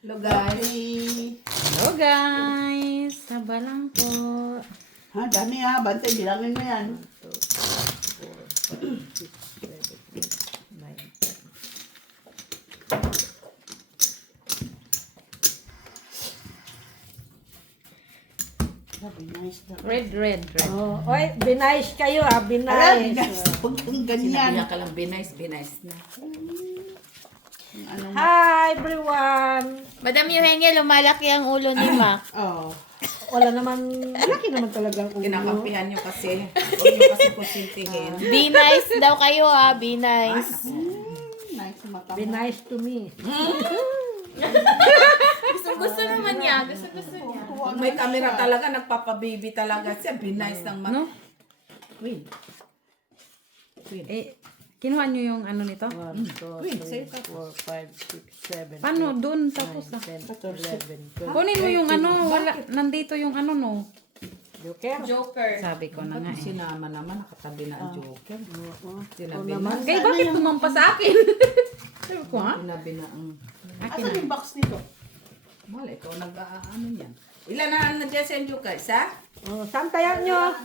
Hello guys. Okay. Hello guys! Saba lang po. Ha, dami ha. Bantay, bilangin mo yan. 2, 4, 5, 6, 7, 8, 9, 10. Nice na. Red. Oh, oy, binice kayo Alam, binice. nice. Huwag kang ganyan. Sinabihan ka lang, be nice na. Ano mo? Hi everyone. Madam Eugenia, lumalaki ang ulo ni Mac. Oh. Wala naman, malaki naman talaga ang ulo. Kinakampihan nyo kasi. Huwag nyo kasi konsintihin. Be nice daw kayo be nice. Nice mata Be mo. nice to me. Gusto naman niya. Gusto niya. Kung may camera talaga, nagpapababy talaga siya. Be nice lang No? Queen. Eh, kinuha nyo yung ano nito? 1, 2, 3, 4, 5, 6, 7. Paano? Doon tapos na. 11, 12. Kunin mo yung ano, wala, nandito yung ano no. Joker. Joker. Sabi ko na nga eh. Sinama naman, nakatabi na ang joker. Sinabi naman. na. Kaya bakit tumampa sa akin? Sabi ko ha? Sinabi na ang... Asan yung box nito? Wala, ikaw nag-ano yan. Ilan na nandiyan sa joker? Isa? Oh, saan tayo nyo?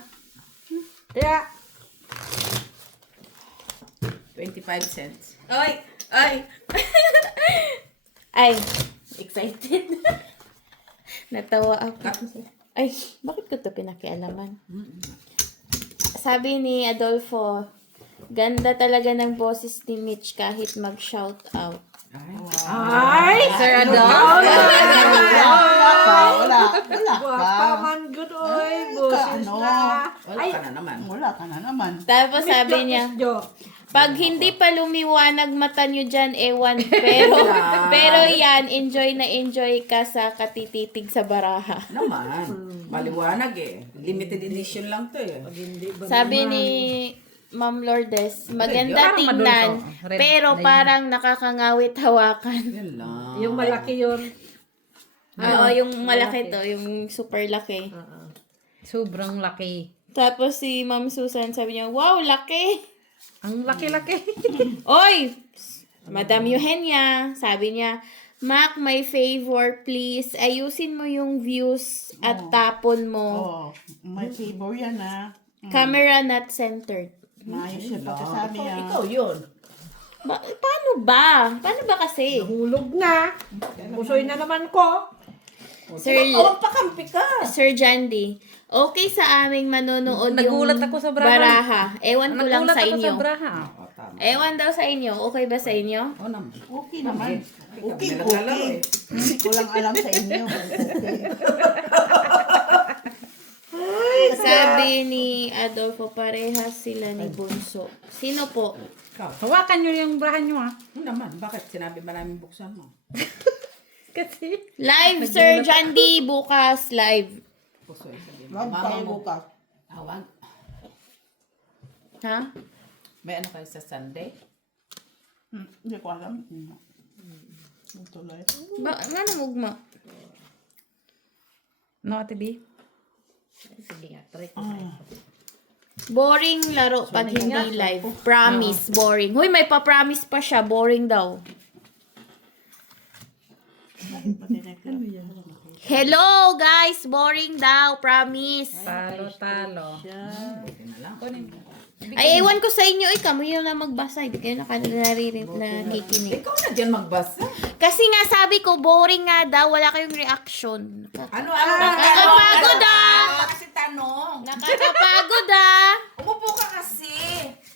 Kaya, 25 cents. Ay! Ay! Excited. Natawa ako. Ay, bakit ko ito pinakialaman? Sabi ni Adolfo, ganda talaga ng boses ni Mitch kahit mag-shout out. ay! Sir Adolfo. Wala ka. Guwapa man good oy. Boses ano? na. Wala ka na naman. Wala ka na naman. Tapos sabi niya, Jo. pag hindi pa lumiwanag mata nyo dyan, ewan. Pero yan, enjoy na enjoy ka sa katititig sa baraha. Naman. Maliwanag eh. Limited edition lang to eh. Sabi ni Ma'am Lourdes, maganda Parang tingnan, madulso. Red pero line. parang nakakangawit hawakan. Yan lang. Yung malaki yun. Oo, yung malaki to, yung super laki. Sobrang laki. Tapos si Ma'am Susan sabi niya, wow, laki! Ang laki-laki. Oy! Madam Eugenia, sabi niya, Mac, my favor, please, ayusin mo yung views at tapon mo. Oh, may favor yan ha. Camera not centered. Maayos yung pagkasabi niya. Ikaw yun. Paano ba? Paano ba kasi? Hulog na. Pusoy na naman ko. Sir, Pakampi ka. Sir Jandy, okay sa aming manonood Nagulat yung ako sa baraha. baraha. Ewan ko lang Nagulat sa ako inyo. sa braha. O, tama. Ewan daw sa inyo. Okay ba sa inyo? O naman. Okay naman. Okay, Kami naglalaro okay. eh. Hindi ko lang alam sa inyo. Sabi ni Adolfo, parehas sila ni Bunso. Sino po? Ikaw. Hawakan nyo yung braha nyo ha. O naman. Bakit? Sinabi ba namin buksan mo? Kasi. Live, Sir Jandy, bukas live. Puso eh. Sabi mo. Wag Mama tayo mo. bukas. Awag. Ha? May ano kayo sa Sunday? Hindi ko alam. Tuloy. Ano mugma? No, Ate B? Boring laro pag hindi live. Promise, boring. Huy, may pa-promise pa siya. Boring daw. Hello, guys! Boring daw. Promise. Talo. Ay, ewan ko sa inyo. Kamo yun na magbasa. Hindi kayo nakikinig. Ikaw na dyan magbasa. Kasi nga sabi ko, boring nga daw. Wala kayong reaction. Ano? Nakakapagod ah! Kasi tanong. Nakakapagod ah! Umupo ka kasi.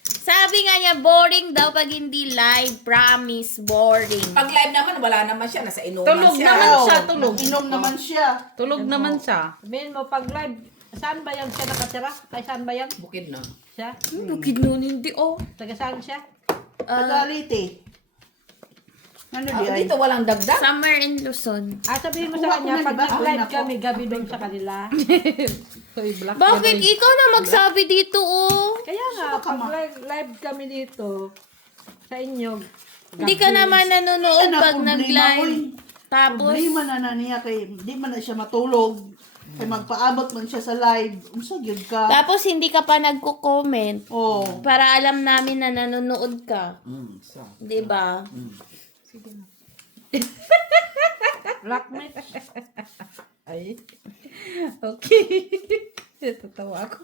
Sabi nga niya, boring daw pag hindi live. Promise, boring. Pag live naman, wala naman siya. Nasa inuman Tulog siya. naman siya, tulog. Inom naman siya. Tulog naman siya. Sabihin mo pag live, saan ba yan siya nakatira? Kay saan ba yan? Bukid na. Siya? Bukid nun, hindi oh. Taga saan siya? Tagalite. Ano di ay? Dito walang dagdag. Summer in Luzon. Sabihin mo Kuha sa ko kanya, na, pag diba? nag-live Ako. kami, gabi doon sa kanila. Soy black. Bakit? Ikaw na magsabi dito oh. Kaya nga, pag live kami dito, sa inyo, Hindi ka naman nanonood Yan ang pag problema, nag-live. oy. Tapos, Problema na niya kay hindi man na siya matulog. Kay magpaabot man siya sa live. Unsa gyud ka? tapos hindi ka pa nagko-comment Oh. para alam namin na nanonood ka. So. 'Di ba? Blackmail. Ay. Okay. Tatawa ako.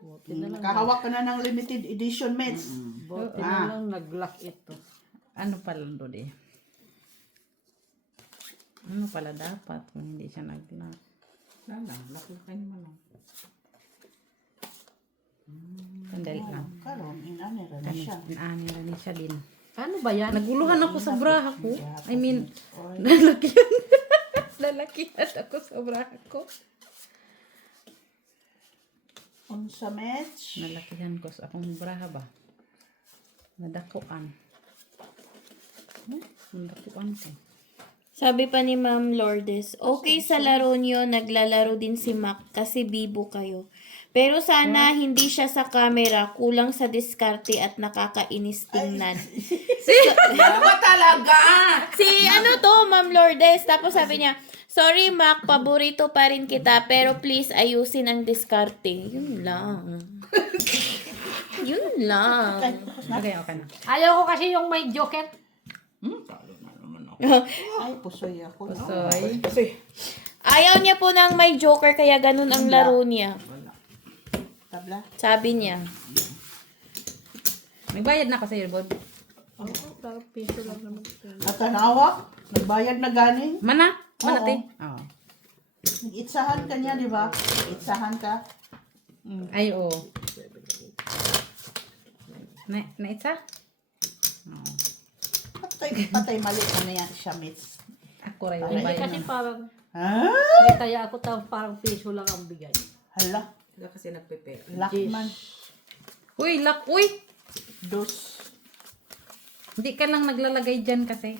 Buti na lang. Nakahawak ka na ng limited edition, Mets. Buti na lang nag-lock ito. Ano pala doon eh? Ano pala dapat kung hindi siya nag-lock? Wala, lakukan mo lang. Sandali lang. Karon, inanira na siya. Inaanira ni siya din. Ano ba yan? Naguluhan ako sa braha ko. I mean, nalakihan. Nalakihan ako sa braha ko. Unsa, Mets? Nalakihan ko sa akong braha ba? Nadakuan. Nadakuan ko. Sabi pa ni Ma'am Lourdes, okay sa laro nyo, naglalaro din si Mac kasi bibo kayo. Pero sana hindi siya sa camera, kulang sa diskarte at nakakainis tingnan. Ano talaga? Si ano to, Ma'am Lourdes, tapos sabi niya, sorry Mac, paborito pa rin kita, pero please ayusin ang diskarte. Yun lang. Yun lang. Okay, okay na. Ayaw ko kasi yung may joker. Talo na naman ako. Ay, pusoy ako. no? Soy. Kasi, Ayaw niya po ng may joker, kaya ganun ang laro niya. wala. Tabla. Sabi niya. Nagbayad na ako sa earbud. Parang piso lang naman. Natanawa, nagbayad na ganing. Mana? Mana, Oo. te? Oo. Nag-itsahan ka niya, di ba? Nag-itsahan ka. Ay, oo. Naitsa? Oo. Patay mali ka na yan siya, Mets. Ako rin Ay, yung bayad Kasi na. parang, Ha? may taya ako tapos parang piso lang ang bigay. Hala, Sila kasi nagpepe. lakman. Uy, lak, uy! Dos. Hindi ka lang naglalagay dyan kasi.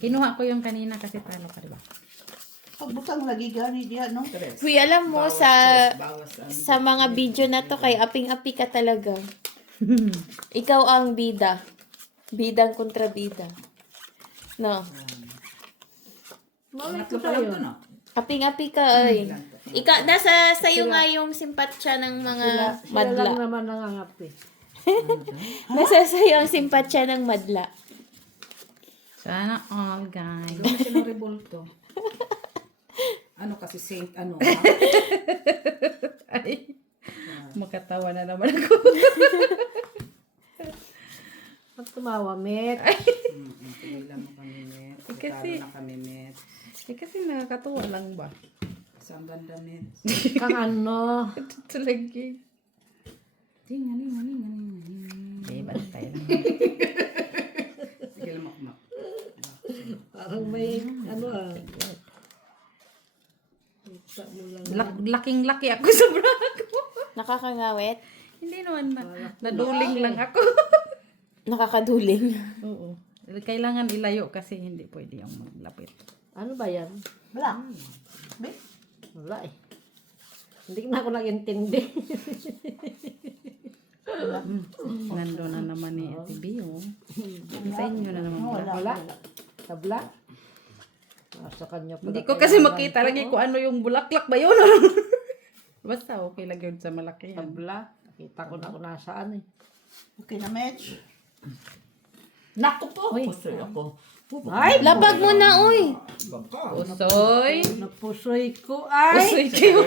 Kinuha ko yung kanina kasi talo ka, diba? Pagbutang lagi gani diya, no? Tres. Uy, alam mo, Bawas ang sa mga video na to, kay aping-api ka talaga. Ikaw ang bida. Bidang kontra bida. No. Malay Tatlo ko pa lang sa'yo. to, no? Aping-api ka, ay. Nasa sayo nga yung simpatsya ng mga Sila lang madla. naman nangangapi. Nasa sayo ang simpatsya ng madla. Sana all, guys. Doon na siya ng revolto. Ano kasi saint, ano? ha? Ay, makatawa na naman ako. Pag tumawa, met. Tigilan mo kami, Met. Kasi- Talo na kami, Met. Eh, kasi nakakatuwa lang ba? Isang ganda, Met. Kang ano. Ito lagi. Ngani. Eh, bantay lang. Sige lang, makmak. Parang may, ano ah. Kita mo lang. Laking-laki ako sa bra ko. Nakakangawit. Hindi naman na. Naduling lang ako. Nakakaduling. Oo. Kailangan ilayo kasi hindi pwede yung maglapit. Ano ba yan? Black. Be? Wala eh. Hindi na ako nag-intindi. Nando na naman ni Ate Bio. Sa inyo na naman. Wala. Wala. Tabla. Sa kanya pala. Hindi ko kasi makita lagi kung ano yung bulaklak ba yun. Basta okay lang yun sa malaki. yan. Tabla. Nakita ko na kung nasaan eh. Okay na, Mets. Naku po! Uy. Pusoy ako. Ay! Lapag mo na, uy. Baka. Usoy. Napusoy ko. Ay! Usoy kayo.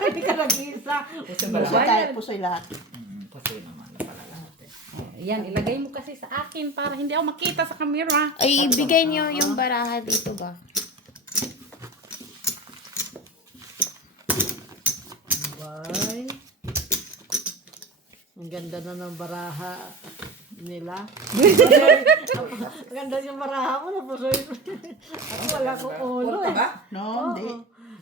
Hindi ka nag-isa. Pusoy ba Pusoy lang? tayo, pusoy lahat. Pusoy naman. Pala lahat eh. Yan, ilagay mo kasi sa akin para hindi ako makita sa camera. Ay, ibigay niyo yung baraha dito ba? Bye. Ang ganda na ng baraha nila. Ang ganda yung baraha mo, napusoy. Ako wala ko ulo Puro ka eh. ba? No, hindi.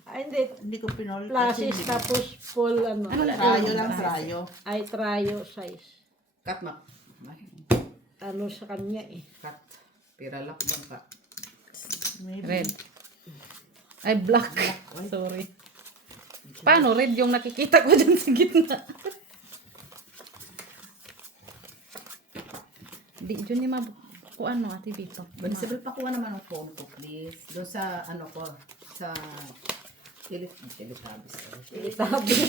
Ay, hindi. Hindi ko pinol. Plasis tapos full ano. Trayo lang, trayo. Ay, tryo size. Cut, Mak. Ano sa kanya eh. Cut. Piralak bang ka? Red. Ay, black. Sorry. Paano red yung nakikita ko dyan sa gitna? Di, dyan ni kung ano, Ate Vito. Banisabel, pakuha naman ang phone ko, please. Doon sa, ano ko, sa Teletubbies. Itabis.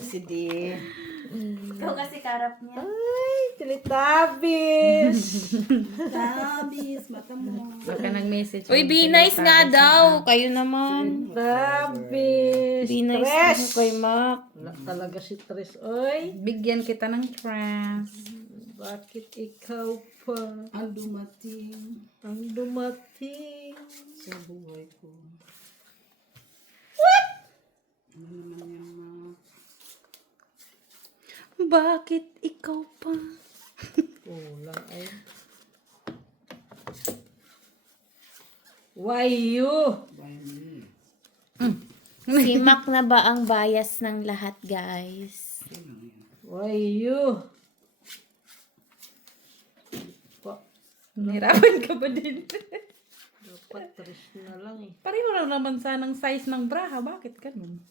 Si D. Ikaw kasi karap niya. Ay, Tabis! Tabis, mata mo. Baka nag-message. Uy, be nice nga daw. Kayo naman. Tabis! Be nice Tres! mo kay Mac. Wala talaga si Tres. Oy, Bigyan kita ng trans. bakit ikaw pa Ang dumating ang dumating? sa buhay ko. Ano naman yan, ma? Bakit ikaw pa? Kulang ay. Why you? Si Mac na ba ang bias ng lahat, guys? Why you? Nahirapan ka ba din? Dapat Tres na lang eh. Pareho lang naman sanang size ng bra, ha? Bakit ganun?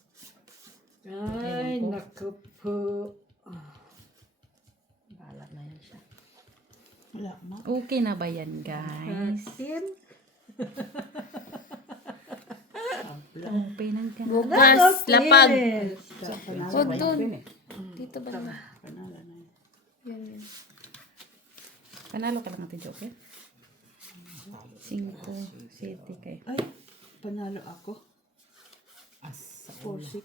Ay, naku po. Bahala na yan siya. Wala na. Okay na ba yan, guys? Asin? Okay na ka. Bukas, lapag. Yes. Huwag dun. Dito ba naman? Panalo na yun. Yan, yan. Panalo ka lang natin, Joker. 5, 7 kayo. Ay, panalo ako. Asa. 4-6.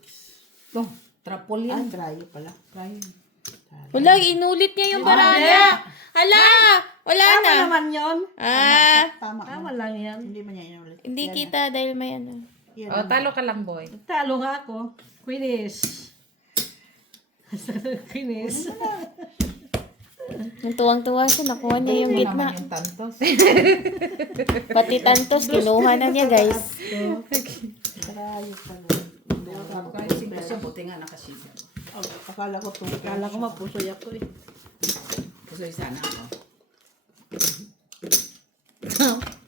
Oh, trapol Ah, yan. drayo pala. Ryan. Wala, inulit niya yung bara niya. Hala! Wala Tama na. naman yun. Ah, Tama Tama na. lang yan. Hindi man yan ulit. hindi kita dahil may ano. Yan Oh, ang- talo ka lang, boy. Talo nga ako. Quinis. Quinis. Nung tuwang-tuwa siya, nakuha niya yung gitna. Naman yung tantos. Pati tantos, kinuha na niya, guys. Drayo pala. Kahit singko siya, buti nga nakasita. Oh, akala ko to. Kala ko mapusoy ako eh. Pusoy sana ako.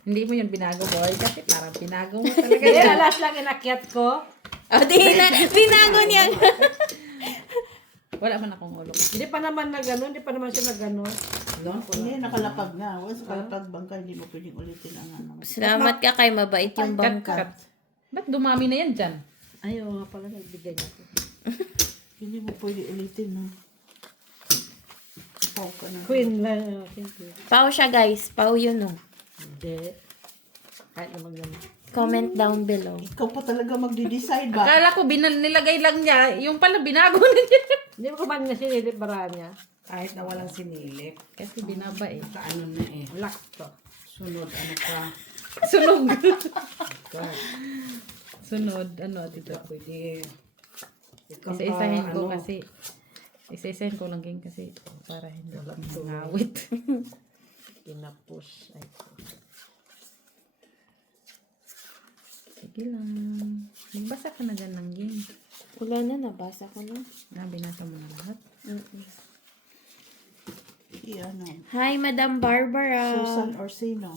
Hindi mo yun binago, boy. Kasi parang binago mo talaga Kaya yan. alas lang inakyat ko. O, di na, binago niya. Wala man akong ulo. Hindi pa naman na gano'n. Hindi pa naman siya na gano'n. Hindi, nakalapag na. Once nakalapag bangka, hindi mo pwedeng ulitin ang ano. Salamat ka kay mabait yung bangka. Cut. Ba't dumami na yan dyan? Ayaw nga pala nagbigay niya ko. Hindi mo pwede ulitin, no? Pau ka na. Queen lang. Hindi. Pau siya, guys. Pau yun, oh. Hindi. Kahit naman gano'n. Comment down below. Ikaw pa talaga magde-decide ba? Akala ko nilagay lang niya. Yung pala binago na niya. Hindi mo kumain na sinilip bara niya. Kahit na walang sinilip. Kasi binaba eh. Kaano na eh. Lock to. Sunod, ano ka. Sunog. God. Sunod. Ano, Tito? Pwede. Ikaw pa, Isa-isahin ko ano, kasi. Isa-isahin ko lang din kasi para hindi lang ngawit. Kinapos. Ay, Sige lang. Nagbasa ka na dyan ng game. Wala na, nabasa ko na. Binasa mo na lahat. Ano? Hi, Madam Barbara. Susan Orsino.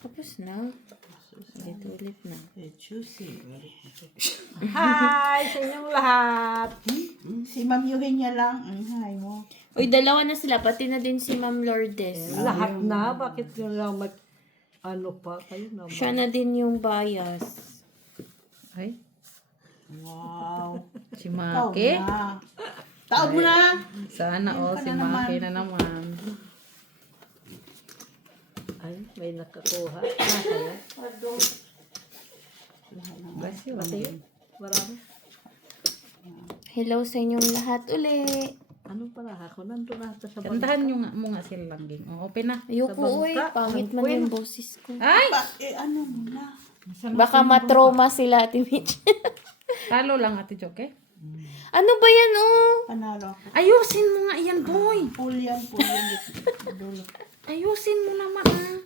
Tapos na. Ulit na. Juicy. hi sa inyong lahat. Si Ma'am Eugenia lang. Ang hi mo. Uy, dalawa na sila. Pati na din si Ma'am Lourdes. Lahat na. Bakit yun lang ano pa kayo naman? Siya na din yung bias. Ay, Wow. si Taog Maki. na. Taog mo na. Sana all si Maki na naman. Ay, may nakakuha. Kaya? Bless you. Marami. Hello sa inyong lahat uli. Ano pala ako? Nandun na ito sa Kantahan nyo nga mo nga sila lang game. O, open na. Ayoko uy. Pangit man yung boses ko. Ay! Ano mo na? Baka matroma sila, Ate Mitch. Talo lang, Ate Joke. Ano ba yan, oh? Panalo ako. Ayusin mo nga iyan, boy. Pulyan. Dulo. Ayusin mo naman, ah.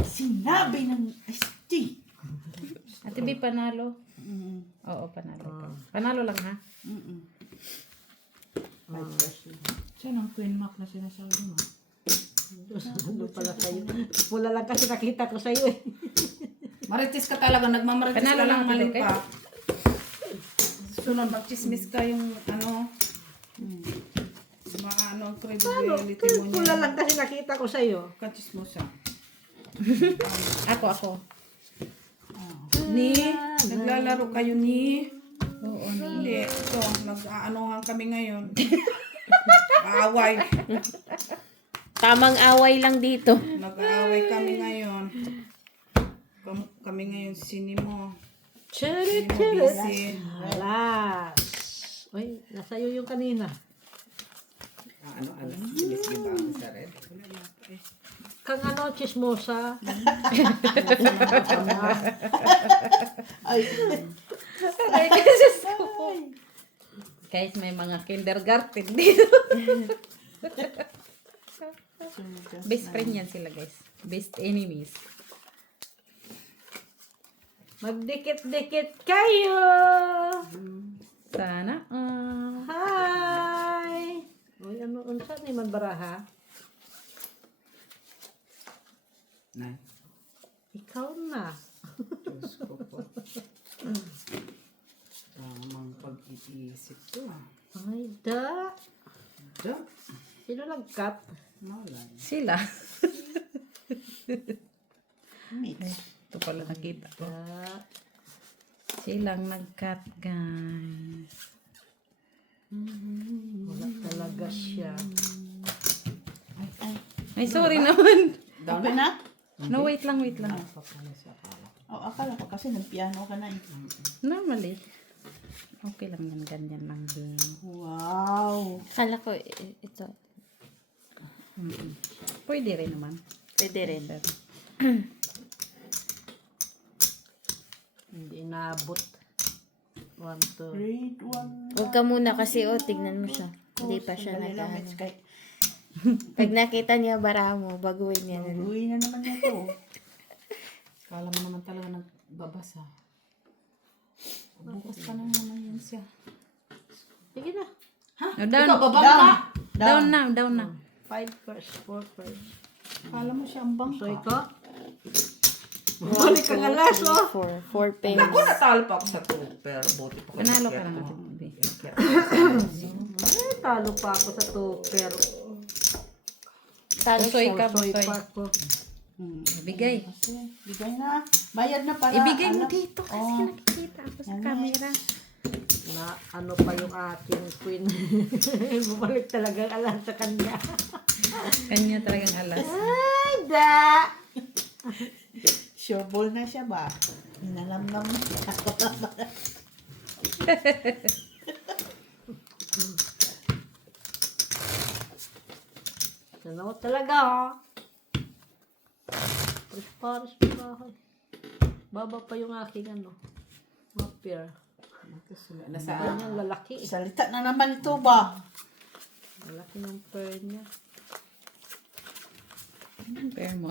Sinabi ng ST. Ate B, panalo. Mm. Oo, panalo ka. Panalo lang, ha? Siya ng Queen Mac na sinasabi mo. Ano pala kayo? Mula lang kasi nakita ko sa iyo eh. Marites ka talaga, nagmamarites Panalo ka lang, lang mali Tito, pa. Sunod, magchismis ka yung ano, ano ang credibility mo Mula niya. lang kasi nakita ko sa iyo. Kachismo siya. Ako. Ni, naglalaro kayo ni. Oo, Hindi, ito, nag-aanohan kami ngayon. Aaway. Tamang away lang dito. Nag-aaway kami ngayon. Kami ngayon sinimo. Cherry, Sinimo cherry. busy. Alas. Uy, nasa iyo yung kanina. Ano, alas. Sinis ba ako sa red? Kang ano, chismosa. Ay, Guys, may mga kindergarten dito. Best friend yan sila, guys. Best enemies. Magdikit-dikit kayo. Sana. Hi. Uy, ano, unsa ni man baraha? Nay, Ikaw na. Diyos ko po. Tamang pag-iisip to. Ay, da. Da, Sino nag-cut? malay. Sila. meat. Ito pala nakita ko. Da. Silang nag-cut, guys. Wala talaga siya. Ay, Ay, sorry naman. okay na? No, wait lang, wait lang. Oh, akala ko kasi nagpiano ka na eh. Normally. Okay lang yan, ganyan lang din. Wow. Kala ko ito. Pwede rin naman. Pwede rin. Hindi naabot. 1, 2. Grade 1. Huwag ka muna kasi tignan mo siya. Hindi pa siya nag-ano. Pag nakita niya bara mo, baguhin niya na. Uwi na naman yan to. Kala mo naman talaga nagbabasa. Bukas pa naman yun siya. Sige na. No, down. Down na, down na. 5 first, 4 first. Kala mo siya ang bangka. So, ikaw? Balik ka nga last, oh. 4 pens. Ako natalo pa ako sa 2, pero buti pa ko. Manalo ka lang natin. Ay, talo pa ako sa 2, pero Talo Pusoy siya. ka, soy pusoy. pa ako. Bigay. Kasi, bigay na. Bayad na para. Ibigay mo alam- dito kasi nakikita ako sa camera. Na ano pa yung aking queen. Bumalik talaga ang alam sa kanya. Kanya talagang alas. Ay, da! Sure ball na siya ba? Inalamnam na siya. Ano talaga, oh. Paris pa bahay. Baba pa yung aking ano. Mga pair. Nasaan? Yan yung lalaki. Salita na naman ito ba? Lalaki ng pair niya. Pair mo.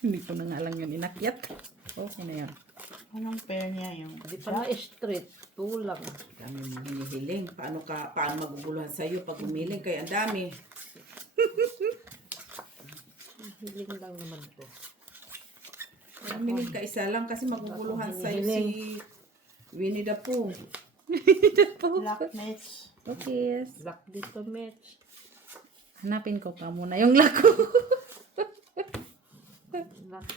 Hindi ko na nga lang yun inakyat. Okay na yun. Anong pair niya yung? Hindi pa na straight. Tulang. Kami mo hinihiling. Paano maguguluhan sa'yo pag umiling? Kaya ang dami. Hiling lang naman to. Kaminig ka isa lang kasi maguguluhan sa'yo si Winnie the Pooh. Black match. Okay. Black dito, match. Hanapin ko pa muna yung lako.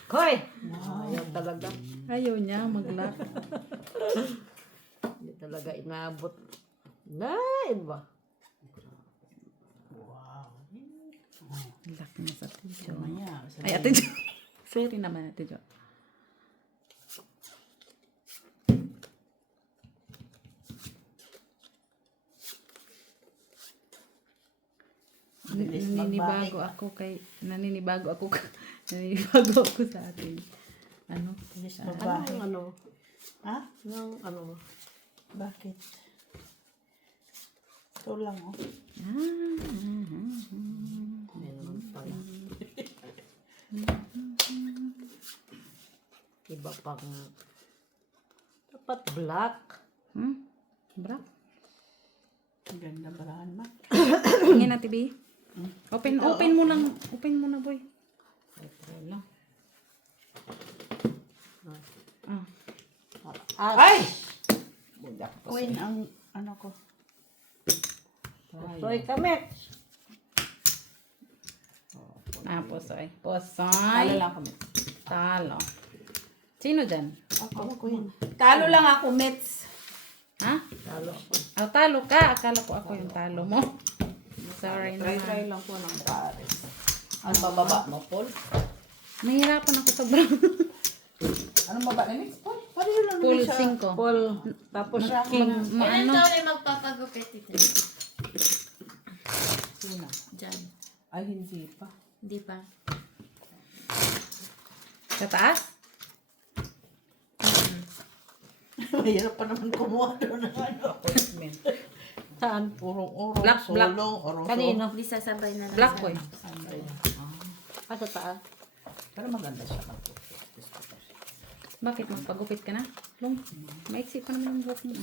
Koy! Ayaw talaga. Ayaw niya mag-lock. Hindi talaga inabot. Na, iba. Lock na sa tiyo. Mamaya. Ay, ate Jo. Sorry naman, ate Jo. Naninibago ako sa atin. Ano? Bilis Ano magbahay. yung ano? Ha? Yung ano? Bakit? Ito lang oh. May naman pala. Iba pang dapat black. Bra? Ang ganda barahan ma. Tingin na, TV. Open mo lang. Open mo na, boy. Try lang. Ay! Budak pa Queen ang ano ko. Soy kamet. Posoy. Talo Posoy. lang kami. Talo. Sino dyan? Ako, Queen. Talo lang ako, Mets. Ha? Talo. Talo ka. Akala ko ako yung talo mo. Sorry Try naman. lang po ng Paris. Ang bababa mo, Paul? Mahirapan ako sa brown. Anong baba ni Mix, Paul? Pareho lang Full naman siya. 5. Paul, tapos king. Ilan Maano? taon ay magpapagupit ito? Sino? Diyan. Ay, hindi pa. Hindi pa. Sa taas? Mahirap pa naman kumuha doon ng ano. Appointment. Saan? Urong-urong, Black. solong, orong Kanino? Hindi sasabay na lang. Black sa- boy. Ah, sa taas. Pero maganda siya mag Bakit magpagupit ka na? Long, maiksi pa naman yung buhok mo.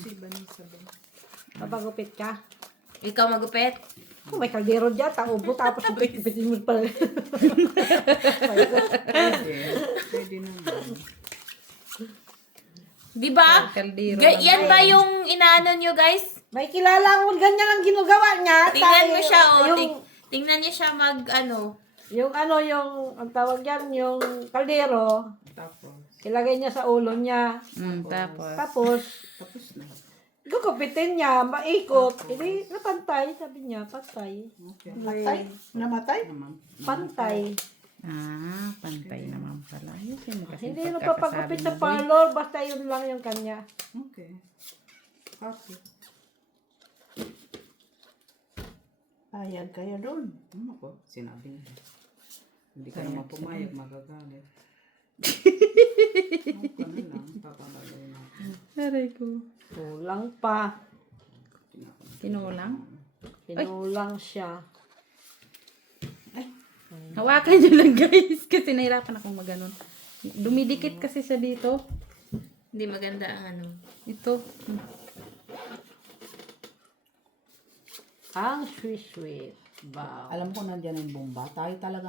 Papagupit ka. Ikaw magupit? Oh, may kaldero dyan, taubo, tapos gupitin mo pa. Pwede naman. Di ba? Kaldero. Yan ba yung inaano nyo, guys? May kilala ko, ganyan ang ginagawa niya. Tingnan mo siya, oh. Yung, Tingnan niyo siya mag, ano. yung ang tawag yan, yung kaldero, Tapos, ilagay niya sa ulo niya. Tapos. Tapos, tapos na. gugupitin niya, maikot. Hindi, napantay, sabi niya, pantay. Okay. Patay? Namatay? Naman. Pantay. Pantay naman pala. Ayusin mo kasi Hindi yung nagpapagupit sa pagkakasabi mo, boy. parlor, basta yun lang yung kanya. Okay. Okay. Ayag kayo doon. Ano ko? Sinabi niya. Hindi ka naman pumayag, magagalit. Okay na lang, papabagay natin. Aray ko. Kulang pa. Kinulang? Pinulang siya. Hawakan nyo lang guys. Kasi nahirapan akong maganon. Dumidikit kasi siya dito. Hindi maganda ang ano. Ito. Ang sweet. Wow. Alam ko nandiyan yung bomba. Tayo talaga.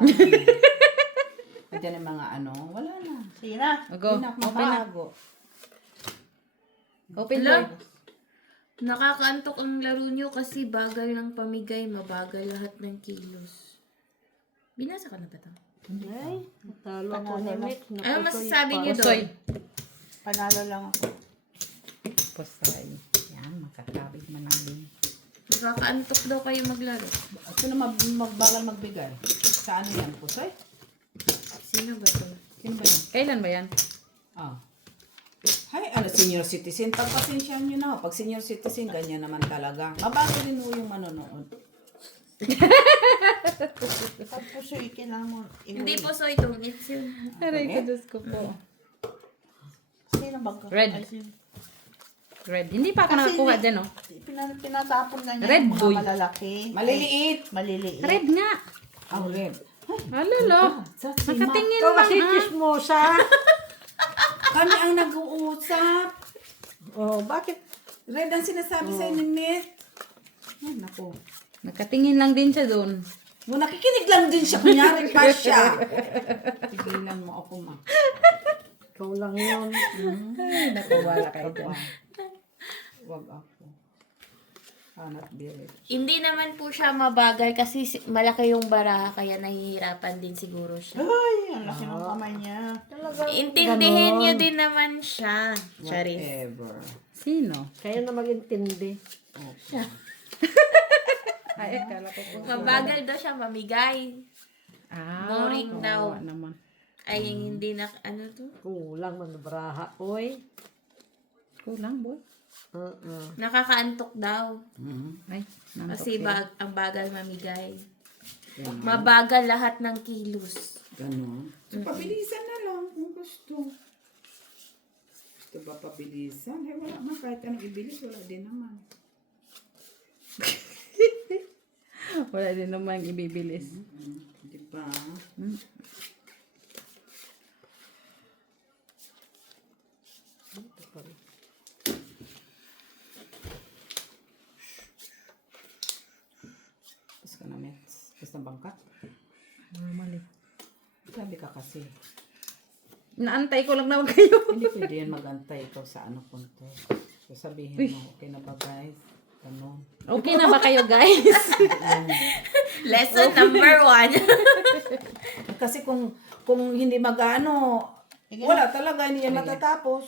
Nandiyan yung mga ano. Wala na. Sige na. Go. Hindi na Open na. matago. Open Hello? boy. Nakakaantok ang laro nyo kasi bagal ng pamigay, mabagal lahat ng kilos. Binasa ka na ba ito? Ay, natalo ako ni Mick. Ano masasabi niyo Pusoy. doon? Panalo lang ako. Pusoy. Yan, makakabig man lang din. Nakakaantok daw kayo maglaro. Sino magbagal magbigay? Sa ano yan? Pusoy? Sino ba ito? Sino ba yan? Kailan ba yan? Ah. Hay, ano, senior citizen. Pagpasensyahan nyo na. Pag senior citizen, ganyan naman talaga. Mabago din mo yung manonood. Tapos yung kailangan mo. Hindi po so itong it's yun. Aray ko, Diyos ko po. Sino magka? Red. Ay, sino? Red. Hindi pa ako Kasi nakakuha hindi- dyan, oh. Pinatapon na niya Red yung mga boy. malalaki. Maliliit. Maliliit. Red nga. Oh, red. Alalo. Sa sima. Nakatingin Ikaw lang, kasi ah. chismosa. Kami ang nag-uusap. Oh, bakit? Red ang sinasabi sa inyo, Miss. Ay, naku. Nakatingin lang din siya doon. Mo nakikinig lang din siya. Kunyari pa siya. Tigilan mo ako, ma. Ikaw lang yun. Ay, nakuwala kayo dyan. Wag ako. Hanap birit. Hindi naman po siya mabagal kasi malaki yung baraha kaya nahihirapan din siguro siya. Ay, ang laki ng kamay niya. Talagang Intindihin ganon. niyo din naman siya. Charis. Whatever. Sino? Kayo na mag-intindi. Ay, akala ko po. Mabagal daw siya mamigay. Boring daw. kawawa naman. Ay, hindi na, ano to? Kulang man braha. Oy. Kulang, boy. Nakakaantok daw. Ay, nantok Kasi siya. ang bagal mamigay. Ganun. Mabagal lahat ng kilos. Ganun. So, pabilisan na lang kung gusto. Gusto ba pabilisan? Eh, wala man. Kahit anong ibilis, wala din naman. Wala din naman ibibilis. Di ba? Tapos ka na, Mets. Gusto ng bangkat? Mali. Sabi ka kasi. Naantay ko lang naman kayo. Hindi pwede yan magantay ikaw sa ano punto. So, sabihin mo, okay na ba guys? Ganun. Okay na ba kayo, guys? Lesson number 1. Kasi kung hindi magano, wala talaga, hindi yan matatapos.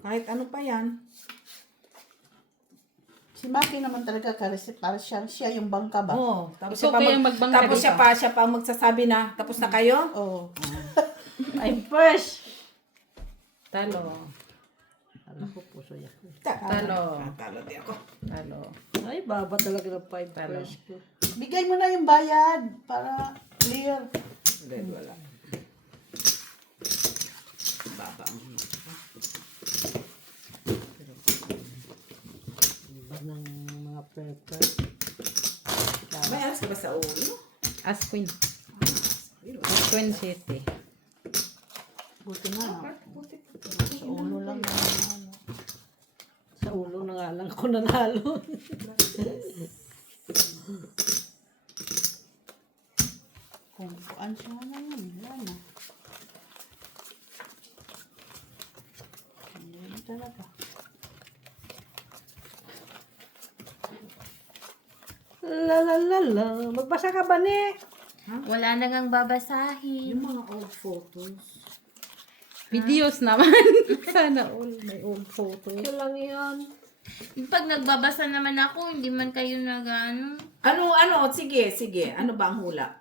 Kahit ano pa yan. Si Maki naman talaga para siya yung bangka ba? Oh, tapos Ikaw kayang magbangka tapos dito. siya pa ang magsasabi na, tapos na kayo? Oo. I'm first. Talo. Alam ko puso yan. Talo. Talo di ako. Talo. Ay, baba talaga ng 5 Talo. first ko. Bigay mo na yung bayad para clear. Red, wala. Baba ang Iba ng mga pepper. May alas ka ba sa ulo? As Queen. As Queen City. Buti na. Sa ulo lang. Sa ulo na nga lang ako nanalo. Kung kuan siya na yun. Yan na. Hindi na talaga. La la la la. Magbasa ka ba, ni? Wala na ngang babasahin. Yung mga old photos. Videos naman. Sana all may old photos. Ito lang yan. Yung pag nagbabasa naman ako, hindi man kayo nag-ano. Ano? Sige. Ano ba ang hula?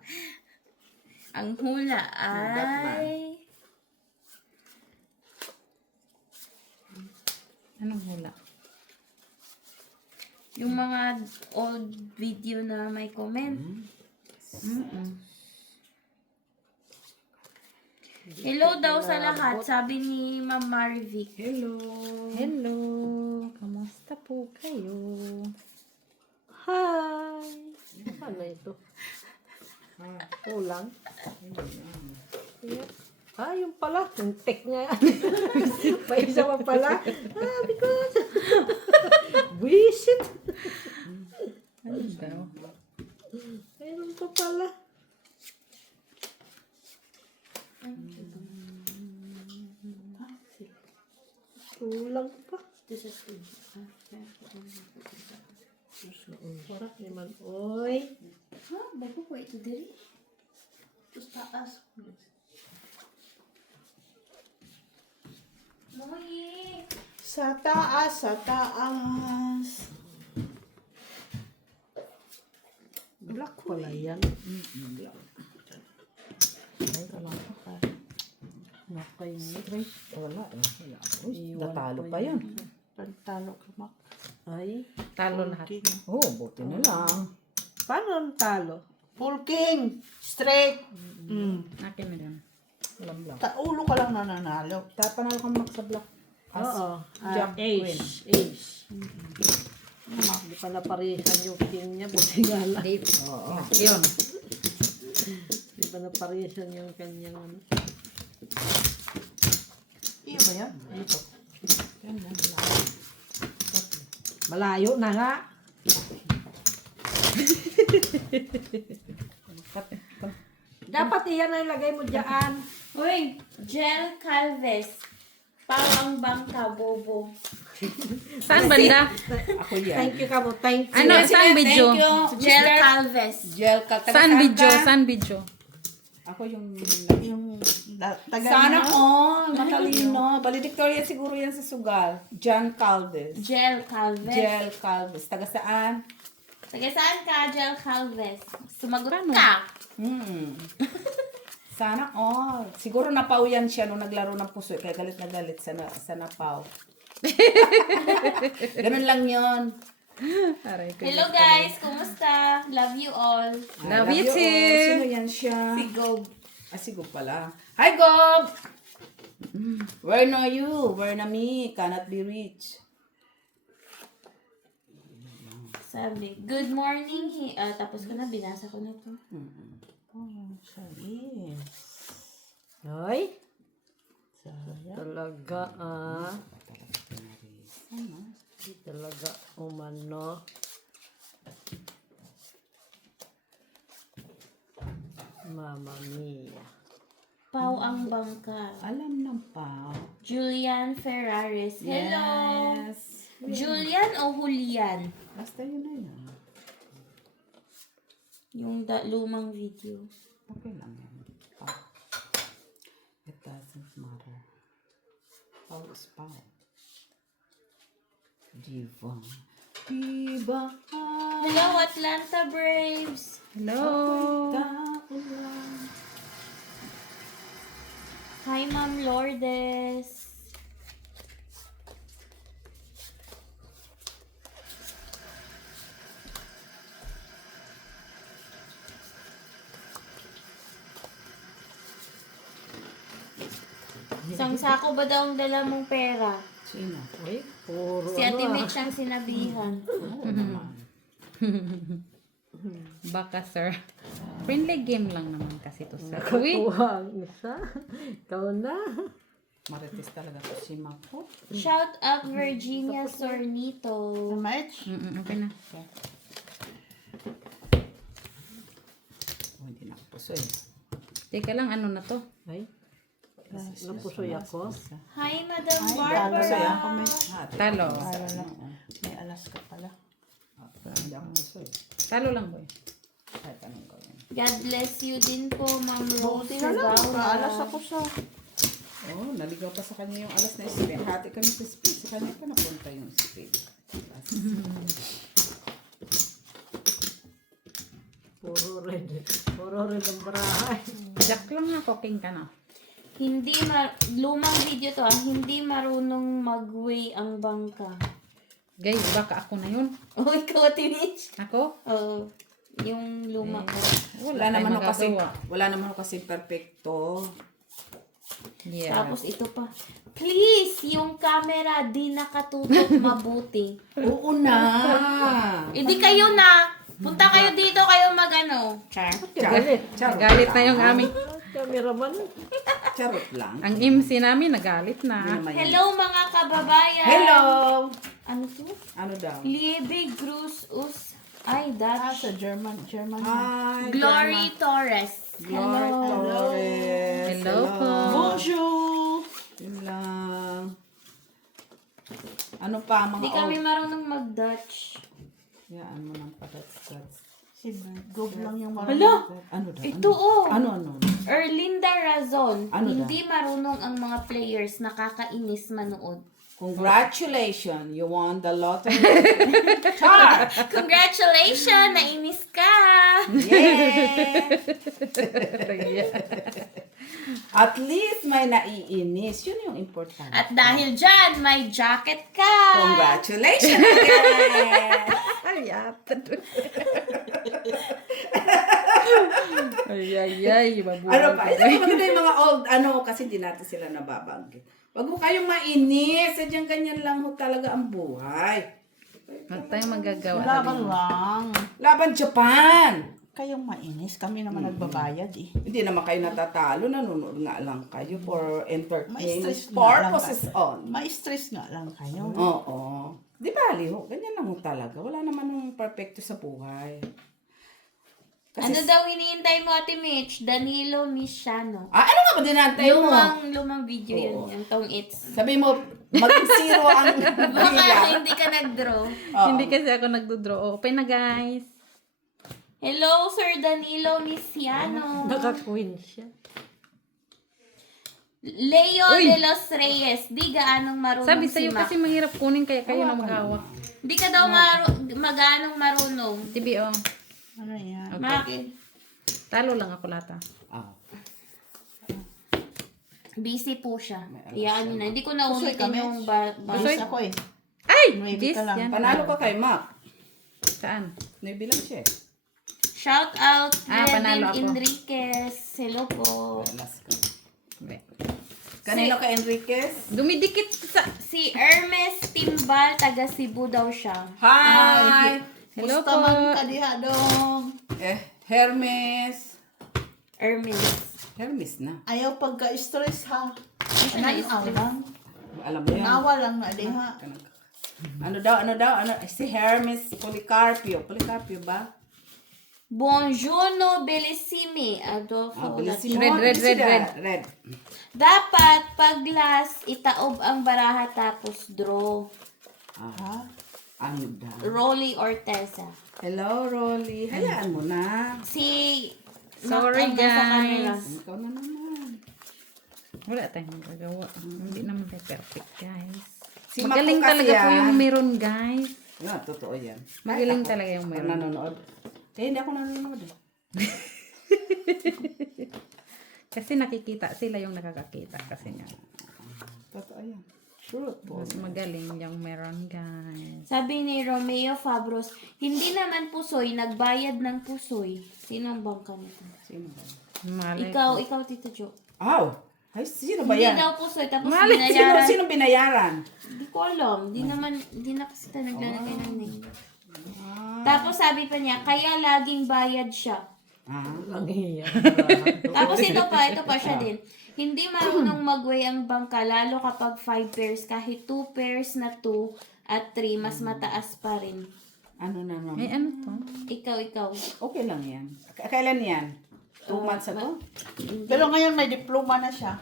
Ang hula Batman. ay... Anong hula? Yung mga old video na may comment. Hello daw sa lahat, sabi ni Ma'am Marivic. Hello. Hello. Kamusta po kayo? Hi. Ano ito? Kulang. Yeah. Ah, yung pala. Yung tech nga. Pa isa pa pala. Ah, because. Visit. Ano daw? Ayun pa pala. Kulang pa. Parang naman. Oy. Ha? Bago po ito diri? Tapos taas. Moye! Sa taas, sa taas. Black pala yan. Ay, wala pa. Nakainis. Wala. Uy, natalo pa yan. Talo ka, Mak. Ay. Talo lahat. Oh, buti na lang. Paano ang talo? Full king. Straight. Akin na lang. Alam lang. Ulo ka lang nananalo. Tapanalo kang Max sa block. Oo. Jack Queen. Ace. Hindi pa naparisan yung king niya. Buti nga lang. Di. Oo. Yun. Hindi pa naparisan yung kanyang ano. Iyo ba yan? Ito. Malayo na nga. Dapat iyan na ilagay mo dyan. Uy! Gel Calves. Pawang bangka, bobo. Saan banda? Ako yan. Thank you ka mo. Thank you. Ano? Saan video? Thank you. Gel Calves. Gel ka. Taga Saan video? ka? Saan video? Ako yung... Yung taga Sana na. all. Matalino. Valedictorian siguro yan sa sugal. John Calves. Gel Calves. Gel Calves. Taga saan? Taga saan ka, Gel Calves? Sumagot Paano? ka. Sana all. Siguro napaw yan siya nung naglaro ng puso. Kaya galit na galit sa napaw. Ganun lang yon. Aray ko. Hello guys, kumusta? Love you all. Love you all. too. Sino yan siya? Si Gob. Si Gob pala. Hi, Gob! Where know you? Where na me? Cannot be reached. Sabi, good morning. Tapos ko na, binasa ko na to. Ay. Talaga Talaga umano. Mama mia. Pau ang bangka. Alam ng pa. Julian Ferraris. Hello. Yes. Julian o Julian? Basta yun na yan. Yung lumang video. Okay lang yan. Pau. It doesn't matter. Pau is Pau. Diva. Iba Hello, Atlanta Braves. Hello. Hi, Ma'am Lourdes. Isang sako ba daw ang dala mong pera? Sino? Uy, puro Si Ate ano Mitch ang sinabihan. Oo naman. Baka, sir. Friendly game lang naman kasi to, sir. Uy, Kuha ang isa. Ikaw na. Marites talaga to si Mako. Shout out Virginia Sornito. Match? okay na. Oh, hindi nakapuso eh. Teka lang, ano na to? Ay, napusoy ako. Hi, Madam Pusoy Barbara. ako, may, Talo. may alas ka pala. Hindi ako puso eh. Talo lang, boy. Kahit anong gawin. God bless you din po, Ma'am Rose Buti na lang, Zavala. alas ako sa... Oh, naligaw pa sa kanya yung alas na spin. Hati kami sa spin. Sa kanya pa napunta yung spin. Puro red. Puro red ang barahay. Jack lang na, cooking ka na. Hindi lumang video to hindi marunong mag-weigh ang bangka. Guys, baka ako na yun. Oh, ikaw, Tinich? Ako? Oo. Yung luma ko. Wala naman tayong ako kasi, magagawa. wala naman ako kasi perfecto. Yeah. Tapos ito pa. Please, yung camera di nakatutok mabuti. Oo na. Hindi kayo na. Punta kayo dito, kayo magano. Char. Galit. Nagalit na yung aming... Cameraman. Charot lang. Ang MC namin, nagalit Hindi na. naman yun. Hello, mga kababayan. Hello! Ano to? Ano daw? Liebe Cruz Us. Ay, Dutch. Sa German. Hi, Glory Torres. Glory Torres. Hello po. Bonjour! Yun lang. Ano pa mga Hindi kami marunong mag-Dutch. Yan mo ng patats-tats. Si Gob lang yung Hala! Ano daw? Ito oh! Ano? Erlinda Razon. Ano Hindi marunong ang mga players. Nakakainis manood. Congratulations! You won the lottery. Char! Congratulations! Nainis ka! Yeah! At least may naiinis. Yun yung importante. At dahil dyan, may jacket ka! Congratulations again! Ay, babuhay. Ano pa? Ito maganda yung mga old, kasi hindi natin sila nababanggit. Wag mo kayong mainis. Sadyang ganyan lang ho talaga ang buhay. Huwag tayong magagawa. Laban lang. Laban Japan! Kayong mainis. Kami naman nagbabayad eh. Hindi naman kayo natatalo. Nanonood nga lang kayo for May entertainment stress nga lang purposes on. May stress nga lang kayo. Oo. Di bali ho. Ganyan lang ho talaga. Wala naman nung perfecto sa buhay. Ano daw hinihintay mo, Ate Mitch? Danilo Misiano. Ano nga ba dinantay mo? Lumang video yun. Oo. Yung tong it's. Sabi mo, maging zero ang Baka bilang. hindi ka nag-draw. Oo. Hindi kasi ako nagdodraw. Open na, guys. Hello, Sir Danilo Misiano. Naka-queen siya. Leo Uy! de los Reyes. Di gaanong marunong Sabi si sa'yo Mac. kasi mahirap kunin kaya kayo na maghawak. Di ka daw magaanong marunong. TBO. Ano yan? Bakit? Talo lang ako lata. Ah. Busy po siya. Iyaan niyo na. Hindi ko naulitin kami. yung Basta ako eh. Ay! Nuebe Gis, ka lang. yan. Panalo ka kay Mac. Saan? Nabilang siya eh. Shout out panalo Kevin ako. Enriquez. Hello po. Last ka. Hindi. Kanino ka, Enriquez? Dumidikit sa... Si Hermes Timbal, taga Cebu daw siya. Hi! Hello Musta po. man ka diha dong? Hermes. Hermes. Na. Ayaw pagka-stress ha. siya na-stress? lang. Alam mo yan. Nawa lang na diha. Ano daw? Si Hermes Policarpio. Policarpio ba? Buongiorno Bellissimi. Adolfo. Bellissimo. Red. Dapat pag last, itaob ang baraha tapos draw. Ha? Ano daw? Rolly Orteza. Hello, Rolly. Hayaan mo na. Si Sorry, Mac ang nasa camera. guys. Ikaw na naman. Wala tayong magagawa. Hindi naman tayo perfect, guys. Si Magaling Maku kasi talaga po yan. yung meron, guys. Yan, totoo yan. Magaling Kahit ako, talaga yung pag meron. nanonood. Kaya hindi ako nanonood. Kasi nakikita sila yung nakakakita kasi nga. Totoo yan. True. Mas magaling yung meron, guys. Sabi ni Romeo Fabros, hindi naman pusoy, nagbayad ng pusoy. Sino ang bangka nito? Sino ba? Malay Ikaw, Tito Jo. Aw! Ay, sino ba Hindi yan? daw pusoy, tapos Mali, binayaran. Sino binayaran? Hindi ko alam. Hindi na kasi tayo naglalagay ng name. Ah. Tapos sabi pa niya, kaya laging bayad siya. Ah. Ang hiya. Tapos ito pa siya din. Hindi marunong mag-weigh ang bangka, lalo kapag 5 pairs. Kahit 2 pairs na 2 at 3, mas mataas pa rin. Ano na naman? Eh, ano to? Ikaw. Okay lang yan. Kailan yan? 2 months ago? Pero ngayon may diploma na siya.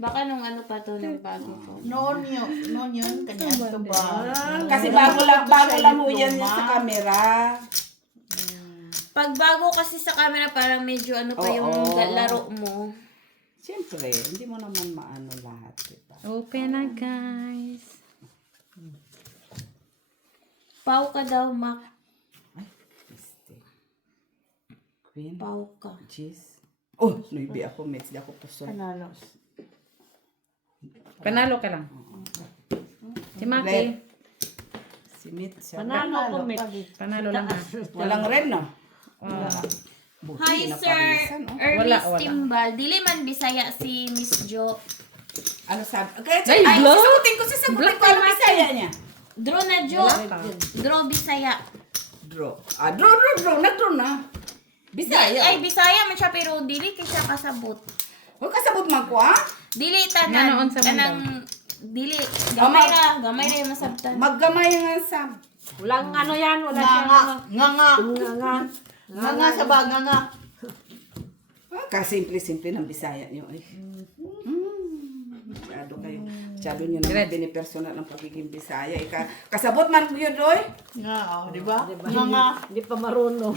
Baka nung ano pa to, ng bago ko. Noon yun, kanya ito ba? Kasi bago lang ho yan sa camera. Pag bago kasi sa camera, parang medyo ano pa yung laro mo. Siyempre, hindi mo naman maano lahat, diba? Open na, guys. Pau ka daw, Mac. Este. Queen. Pau ka. Cheese. Oh, nuibi ako, mates. Di ako puso. Panalo. Panalo ka lang. Si Maki. Red. Si Meat. siya. Panalo ko, Mitch. Panalo lang ha. Walang red, no? Buti, Hi, Sir naparisan, no? Ernest Wala. Timbal. Dili man Bisaya si Miss Jo. Ano sabi? Okay, Ay, blow? sasagutin ko. Ano bisaya niya? Draw na Jo. Draw Bisaya. Draw. Ah, draw. Nag-draw na. Bisaya. Ay, Bisaya man siya pero dili kay siya kasabot. Huwag kasabot man ko, ha? Dili tanan. Nganoon sa Kanang dili gamay ra yung masabtan. Maggamay nga sa... Walang ano yan, wala siyang ano. Nga. Nga sa baga nga. Kasimple-simple ng Bisaya niyo. Ay. Masyado kayo. Masyado nyo naman binipersonal ng pagiging Bisaya. Kasabot man ko yun, Roy. Nga, di ba? Diba? Nga. Hindi pa marunong.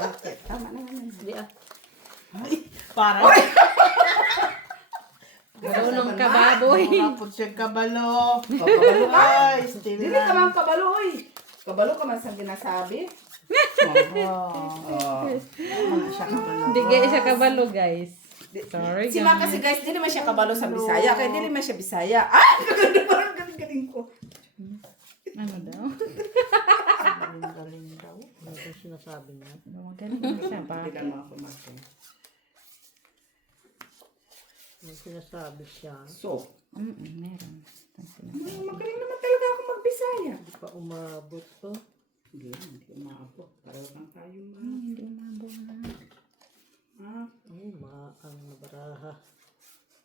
Bakit? Tama naman. Hindi ah. Para. Marunong ka, baboy. Kapot siya kabalo. Kabalo ka. Ay, still Dili ka man kabalo, oy. Kabalo ka man sa ginasabi. Mga siya kabalo. Hindi kaya siya kabalo, guys. Sorry, Si Ma kasi guys, di naman siya kabalo sa Bisaya. Kaya di naman siya Bisaya. Ah! Parang galing ko. Ano daw? Galing daw. Ano ba sinasabi niya? Magaling siya pa. Hindi lang mga kumakin. Ano sinasabi siya? So, Meron. magaling naman talaga ako mag-Bisaya. Hindi pa umabot to. Hindi umaabot. Pareho lang tayo ma. Hindi umabot na. Ah, Ay, maang nabaraha.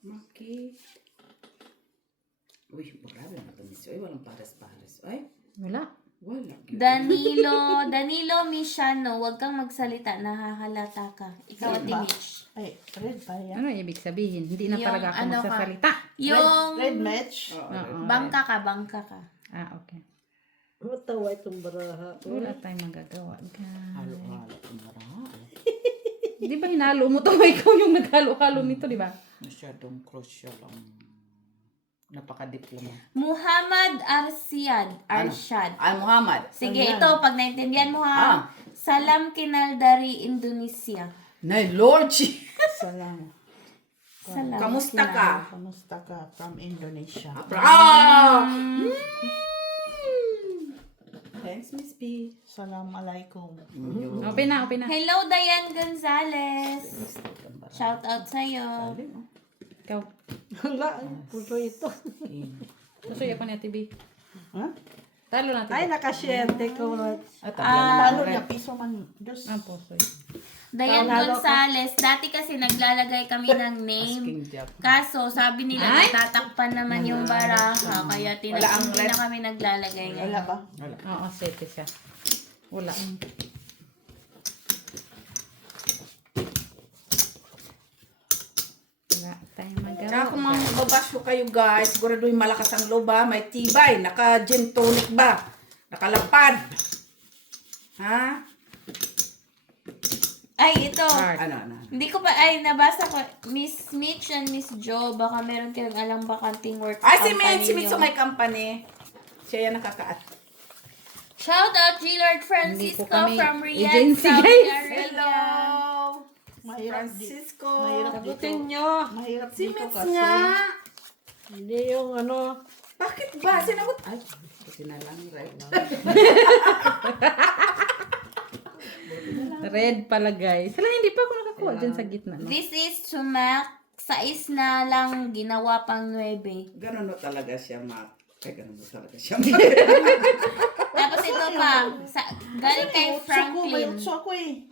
Maki. Uy, grabe na ito, miss. Uy, walang pares-pares. Ay, Wala. wala. Danilo Mishano, wag kang magsalita, nahahalata ka. Ikaw Ate Mitch. Ay, red ba yan? Ano ibig sabihin? Hindi na Yung talaga ako ano ka? magsasalita. Yung Red match? Oo. bangka ka. Ah, okay. Matawa itong baraha. Wala tayong magagawa, guys. Halo-halo. Marahal. Di ba hinalo mo to? Ikaw yung naghalo-halo nito, di ba? Masyadong crucial ang napaka-diploma. Muhammad Arsyad. Ay, Muhammad. Sige, ito, pag naintindihan mo ha. Salam Kinaldari, Indonesia. Nay, Lord, Salam. Salam. kamusta ka? Kamusta ka? From Indonesia. Thanks, Miss B. Assalamualaikum. Open na. Hello, Diane Gonzalez. Shout out sa'yo. Ikaw. Wala, puso ito. Susuya pa ni Ate B. Ha? Talo natin. Ay, nakasyente ko. Ano niya? Piso man. Diyos. Ang pusoy. Diane Gonzalez. Dati kasi naglalagay kami ng name. Asking job. Kaso, sabi nila, natatakpan naman yung baraha. Kaya hindi na kami naglalagay Wala ngayon. ba? Oo, sete siya. Wala. Wala tayong magawa. Tsaka kung magbabasyo kayo guys, siguraduhin malakas ang loob ha, may tibay, naka-gin tonic ba? Nakalapad. Ha? Ay, ito. Ano? Hindi ko pa, nabasa ko, Miss Mitch and Miss Jo, baka meron kayong alam bakanting work Ay, si Mitch may company. Siya yan nakakaat. Shout out Gillard Francisco kami from Riyadh, agency, Saudi guys. Arabia. Mahirap Francisco. Mahirap Sagutin dito. nyo. Mahirap Si dito Mitz kasi. nga. Hindi yung ano. Bakit ba? Sinagot. Ay, kasi na lang, right? Red pala guys. Hala, hindi pa ako nakakuha dyan sa gitna. No? This is sumac. 6 na lang ginawa pang 9. Ganun no talaga siya, Mac. Ay, ganun no talaga siya. Tapos ito pa, galing kay May Franklin. utso ako eh.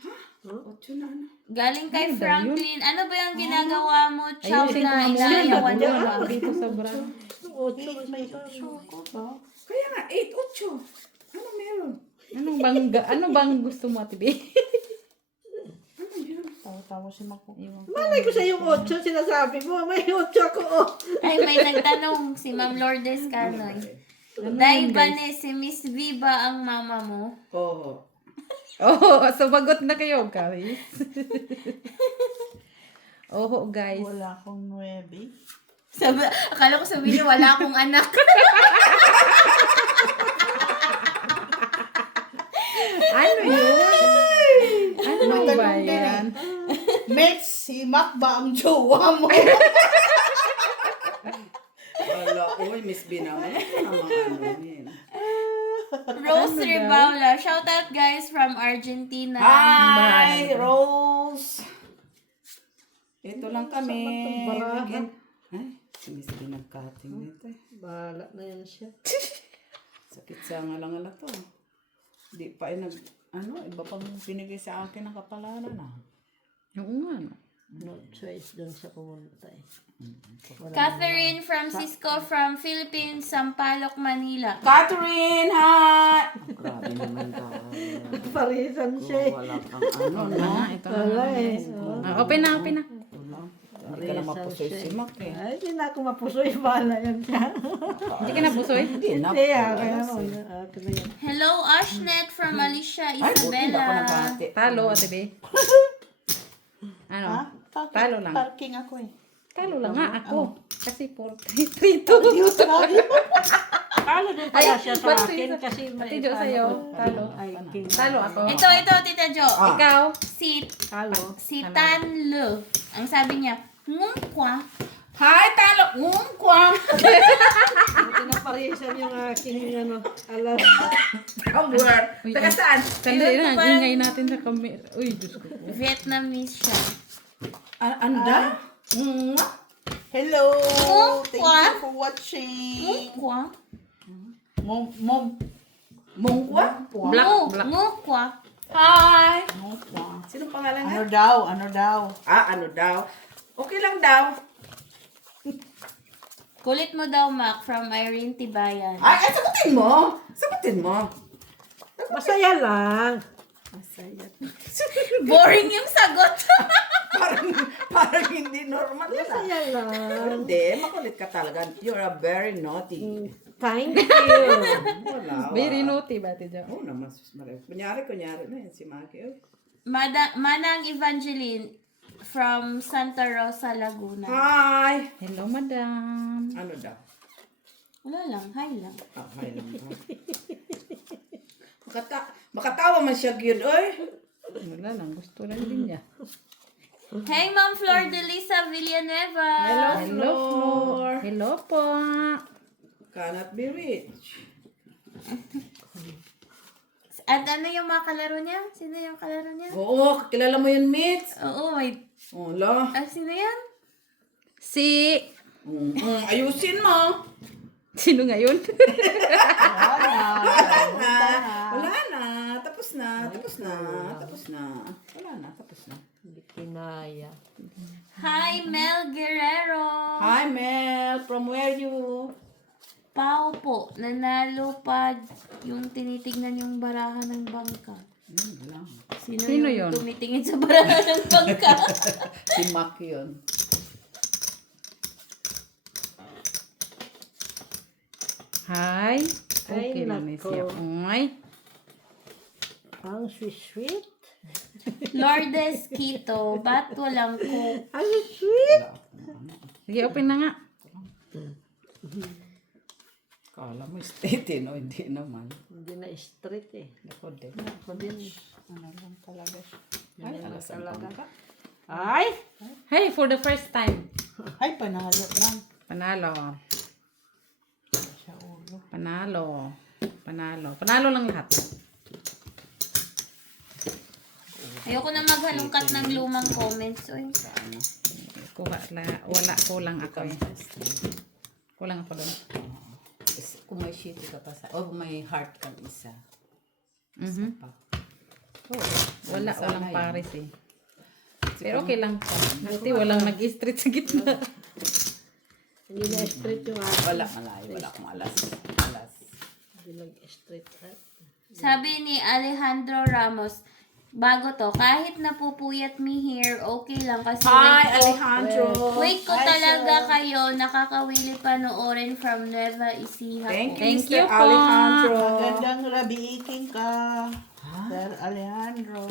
Otso na ano. Galing kay Franklin. Ano ba yung ginagawa mo, Ay, Chow, kasi na kung inayawan mo ba? ako dito sa bra. May utso ako ba? Kaya nga, 8-8. Ano meron? Ano bang gusto mo, Ate B? Tawa-tawa si Mako. Malay ko sa yung 8, sinasabi mo. May 8 ako. Oh. Ay, may nagtanong si Ma'am Lourdes Canoy. Dahil ba ni si Miss Viva ang mama mo? Oo. Oh, sumagot na kayo, guys. Oh, guys. Wala akong 9. Akala ko sabihin niya, wala akong anak. Ano yun? Ano ba yan? Mates, si Mac ba ang jowa mo? Wala, uy, Miss B naman. Ang mga ano yun. Rose Ribaula. Shout out guys from Argentina. Hi, Rose! Ito lang kami. Ay, si Miss B nag-cutting nito eh. Bahala na yan siya. Sakit sa ngalang-ngala to. Di pa iba pang binigay sa akin ng kapalaran na. Oo nga, no? No choice doon siya pumunta eh. Catherine Francisco from Philippines, Sampaloc, Manila. Catherine, hi! Grabe naman ka. Parisan siya eh. Wala kang ano, no? Ito na. Open na, open na. Hindi ka na mapusoy si Mac eh. Ay, hindi na ako mapusoy. Bahala yan siya. Hindi ka na busoy? Hindi na. Hindi ah. Kaya ako. Ako na yan. Hello Ashnet from Alicia, Ay, buti hindi ako Isabela. nagkati. Talo, Ate B. Ano? Ha? Talo lang. Parking ako eh. Talo lang nga ako. Kasi 4-3-2. Talo din pala siya sa ba't akin sa- kasi Ate Jo sa'yo. Talo. Ay, king. Talo ako. Ito, Tita Jo. Ikaw. Talo. Si Tan Lu. Ang sabi niya, ngumkwa. Hi, talo! Kwang! Buti na parisan yung aking ano. Alas. Power! Taga saan? Sandali Ewan ko lang, ba- ingay natin sa camera. Uy, Diyos ko. Vietnamese siya. Ano da? Hello! Thank What? you for watching. Ngumkwa. Mom. Mongkwa? Black. Ngumkwa. Hi! Mom. Sino pangalan Ano nga? daw? Ano daw? Okay lang daw. Kulit mo daw, Mac, from Irene Tibayan. Ay, sagutin mo! Sagutin mo! Masaya lang. Boring yung sagot. Parang hindi normal yan. Masaya lang. Hindi, makulit ka talaga. You're a very naughty. Thank you. Wala. Very naughty ba, Ate Jo? Oo naman, sus Maria. Kunyari na yan si Maki. Oh. Manang Evangeline from Santa Rosa, Laguna. Hi! Hello, madam. Ano daw? Wala lang, hi lang. Hi lang daw. Makatawa man siya yun, oy. Wala lang, gusto lang din niya. Hey, Ma'am Flor de Lisa Villanueva. Hello, Flor. Hello po. Cannot be rich. At ano yung mga kalaro niya? Sino yung kalaro niya? Oo, kilala mo yun, Mitz? Oo, may... Wala. sino yan? Si... Ayusin mo. Sino ngayon? Wala na. Tapos na. Wala na, tapos na. Hindi kinaya. Hi, Mel Guerrero. Hi, Mel. From where you? Pao po, nanalo pa yung tinitignan yung barahan ng bangka. Sino yun? Tumitingin sa barahan ng bangka? Si Mac yun. Hi. Okay Ay, lang nako. siya. Ay. Ang sweet. Lourdes Quito, ba't walang coke? Ang sweet. Sige, open na nga. Kala mo straight no, hindi naman. Hindi na straight eh. Ako din. Ako din. Ano lang talaga siya. Ay, Ano alas ang talaga. pangka. Ay! Hey, for the first time. Ay, panalo lang. Panalo. Sa ulo. Panalo. Panalo. Panalo lang lahat. Ayoko na maghalungkat ng lumang comments. Uy. Wala. Kulang ako eh. Kulang ako doon. Kung may shitty ka pa sa, o may heart kang isa. Mhm. Pa. Wala. Sana Walang yun. pares eh. Pero okay lang. Buti walang nag-street sa gitna. Hindi na straight yung akin. Wala, malayo. Wala akong alas. Alas. Hindi lang straight. Sabi ni Alejandro Ramos, bago to, kahit napupuyat me here, okay lang kasi wait ko talaga kayo, nakakawili panoorin from Nueva Ecija Thank po. you, Thank Mr. you po. Alejandro. Magandang rabi iking ka. Sir Alejandro.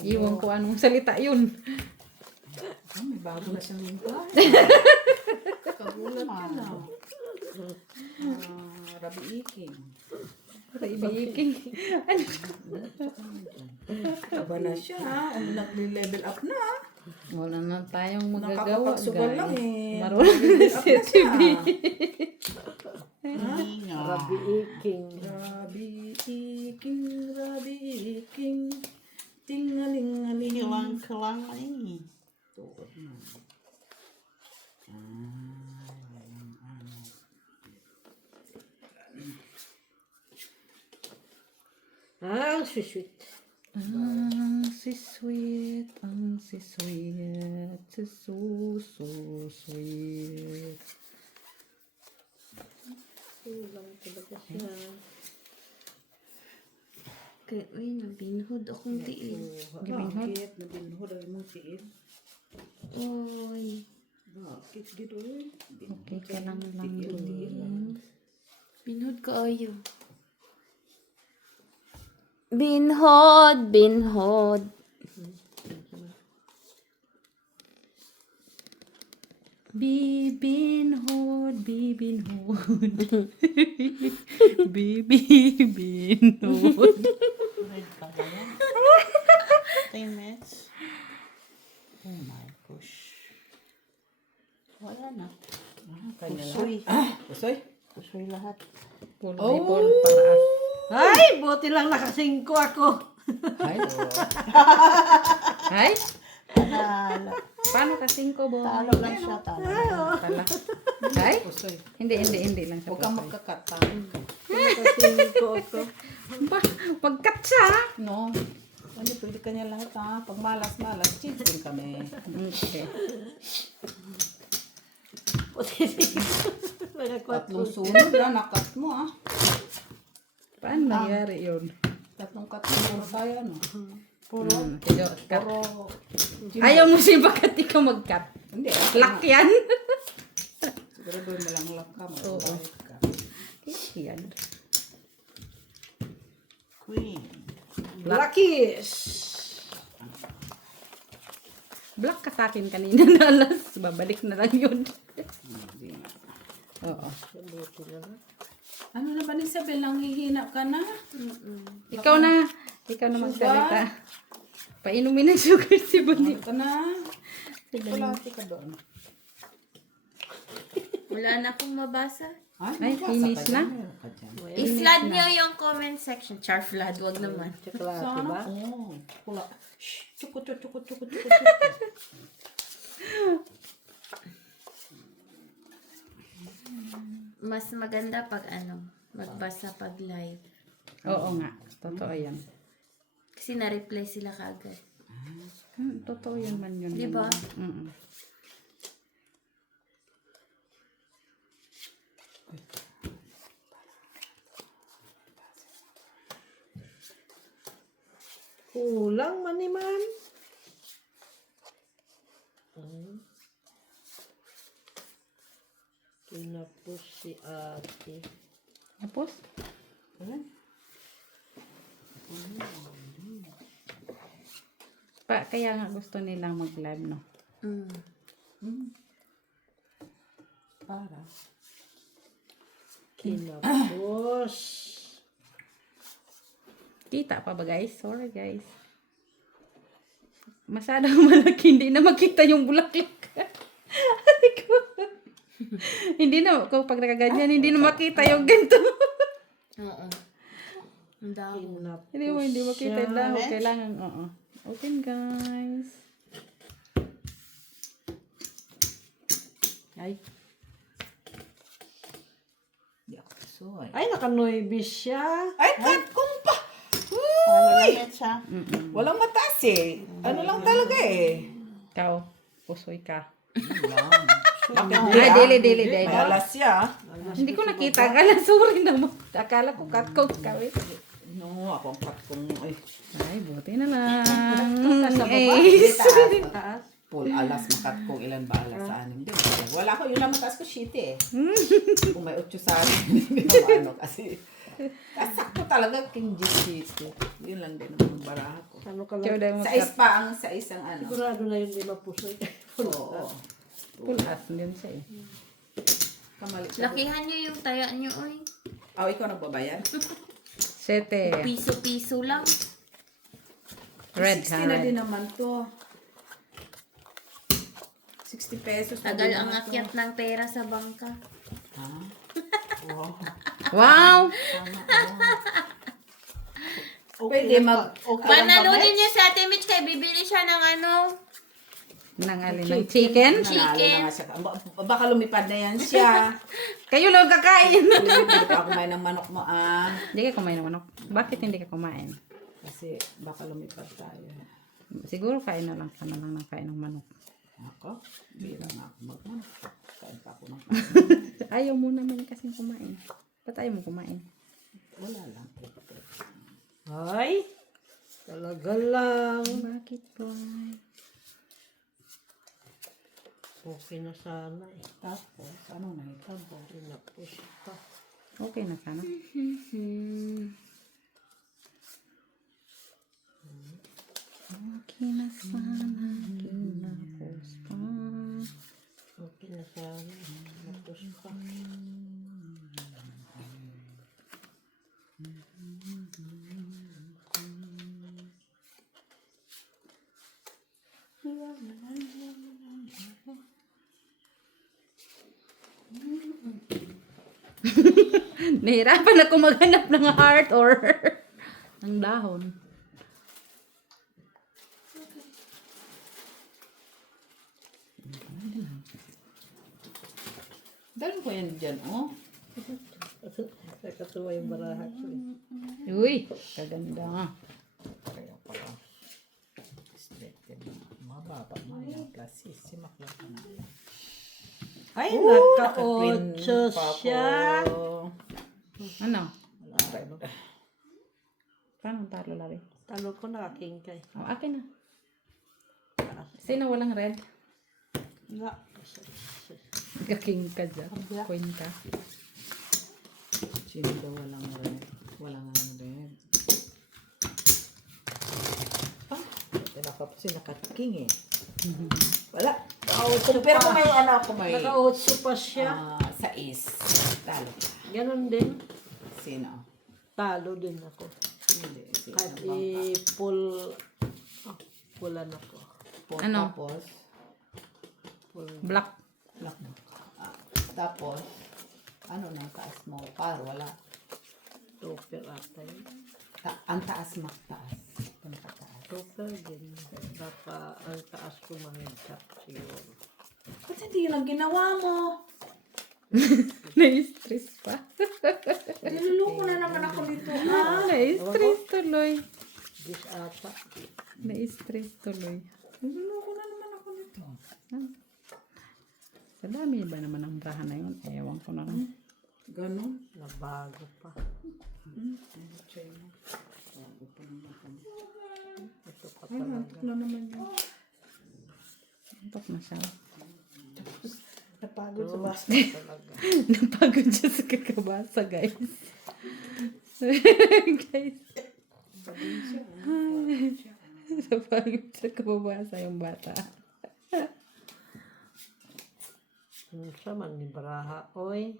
Iwan ko anong salita yun. Oh, may bago na siyang lingkod. Kagulat ka na. Rabi Iking. Kaibigan. Ano? Aba na siya. Nag-level up na. Wala na tayong magagawa, Nakakapagsugal lang guys. eh. Marunong na Up si na siya. Hinga. Rabi iking. Rabi Iking, Rabi Iking. Tingalingaling. Kilang-kilang eh. Tuot na. Ah, sweet. Ang si sweet, si so sweet. Kulang talaga siya. Kaya, uy, nabinhod akong tiil. Bakit? Nabinhod ang mong tiil. Uy. Bakit gano'n? Okay ka lang doon. Binhod ka ayo. Binhod, binhod. Bibinhod. Bibinhod. Red pa ba yan? 10 minutes. Oh my gosh. Wala na. Kanya lang. Pusoy. Pusoy? Pusoy lahat. Volleyball para as. Ay, buti lang nakasingko ako. Ay, Ay, Panalo. paano ka 5 bo? Talo lang siya. Talo. Pala. Ay, pusoy. hindi lang sa Huwag kang pusoy. magkakatang. Nakasingko ako. Pagkat siya. No. Ano, pwede ka niya lahat ha. Pag malas-malas, cheat din kami. Okay. Tatlong sunod na, nakat mo ha. Paano nangyari yun? Tatlong kat mo tayo, no? Puro. Cut. Pero, Ayaw mo siya bakit ikaw mag-cut? hindi. Lock yan. Siguro doon mo lang lock ka, Oo. magbayad ka. Yan. Queen. Luckies! Black ka sa akin kanina na alas. Babalik na lang yun. Hindi na. Oo. Buti lang. Ano na ba, Isabel? Nang hihina ka na? Ikaw na magsalita. Painumin ng sugar si Bunny. Ano ka na? Kulati ka doon. Wala na akong mabasa. Ay, nabasa finish ka na? dyan, meron ka dyan. I-flood nyo yung comment section. Char flood, wag naman. Chocolate Sana? ba? Oo. Kula. Shh! Chukot. Mas maganda pag magbasa pag live. Oo nga. Totoo yan. Kasi na-reply sila kagad. Totoo yan man yun. Di ba? Mm-mm. Kulang maniman. Tinapos si ate. Tapos? Kaya nga gusto nilang mag-live, no? Mm. para. Kinapos. Kita pa ba guys? Sorry guys. Masyadong malaki, hindi na makita yung bulaklak. Aray ko. Hindi na, kung pag nakaganyan, hindi na makita yung ganito. Oo. Ang dami. Kinapos Hindi makita yung siya. dahon. Kailangan, oo. Open guys. Ay, Di ako susoy. Ay, naka-noibi siya. Ay, kat kung pa! Paano lang siya? Walang mataas eh. Ano lang talaga eh. ikaw, pusoy ka. Bakit Ay, dili. May alas siya. Hindi ko nakita. Akala, sorry naman. Akala ko cut ko kawit. No, ako ang kat kong Ay, buti na lang. Sa baba? Ace. Taas. full alas makat kung ilan ba alas sa anim. Di ba? Wala ko, yun lang mataas ko shit eh. Kung may 8 sa akin, hindi naman ano kasi. Kasakto talaga King G City. Yun lang din ang baraha ko. Ano ka Ikaw lang? daw Sa mag-cut. pa ang sa isang ano. Sigurado na yung 5 puso. Oo. Full as din siya eh. Kamali ka. Lakihan nyo yung taya nyo, oy. Oh, ikaw nagbabayad? 7. Piso-piso lang. Red 60 ha, na red. din naman to. 60 pesos na Tagal din ang naman to. akyat ng pera sa bangka. Ha? Wow. Wow! Pwede mag... Panalunin nyo sa Ate Mitch kay bibili siya ng ano. Nang alin ng chicken. Nanalo Chicken. na nga siya. Baka lumipad na yan siya. Kayo lang kakain. Hindi pa ako kumain ng manok mo ah. Hindi ka kumain ng manok. Bakit hindi ka kumain? Kasi baka lumipad tayo. Siguro kain na lang ka na lang ng kain ng manok. Ako? Bilang ako magmanok. Kain pa ako ng Ayaw mo naman kasing kumain. Ba't ayaw mo kumain? wala lang. Ay, talaga lang. Bakit po? Okay na sana eh. Tapos, ano na ito? Kinapos pa. Okay na sana. Okay na sana. Kinapos pa. Okay na sana. Kinapos pa. Nahirapan ako maghanap ng heart or ng dahon. Dahil ko yan dyan, oh. Nakatuwa yung baraha ko eh. Uy, kaganda. Kaya pala. Selected na. Mababa mo yung plasissima lang ka na. Ay, Naka-print naka-8 pa ako. siya. Ano? Paano ang talo lari? Talo ko naka-king kay. O, akin na. Sino walang red? Nga. Kaking ka dyan. Coin ka. Sino daw walang red? Walang red. Ah, kasi naka-king eh. Wala. Pero kung may ano ako may... Naka-8 pa siya. Sa is. Talo ka. Ganon din. Sino? Talo din ako. Hindi. Sino Kahit bang i-pull. Pullan ako. po- Ano? Tapos, Black. lock mo. Tapos, ano na ang taas mo? Par, wala. Topper ata yun. Ang taas magtaas. Pagkataas. Topper din. Baka ang taas ko mahigap siguro. Ba't hindi yun ang ginawa mo? Na-stress pa. Niluloko na naman ako dito. Na-stress tuloy. This ata. Na-stress tuloy. Niluloko na naman ako dito. Sa dami ba naman ang brahan na yun? Ewan ko na lang. Ganon. Nabago pa. Ito pa Ay, talaga. nantok na naman yun. Antok na siya. Napagod sa basa. Talaga. Napagod siya sa kakabasa, guys. Guys. Napagod sa kakabasa yung bata. Sa man ni baraha, oy.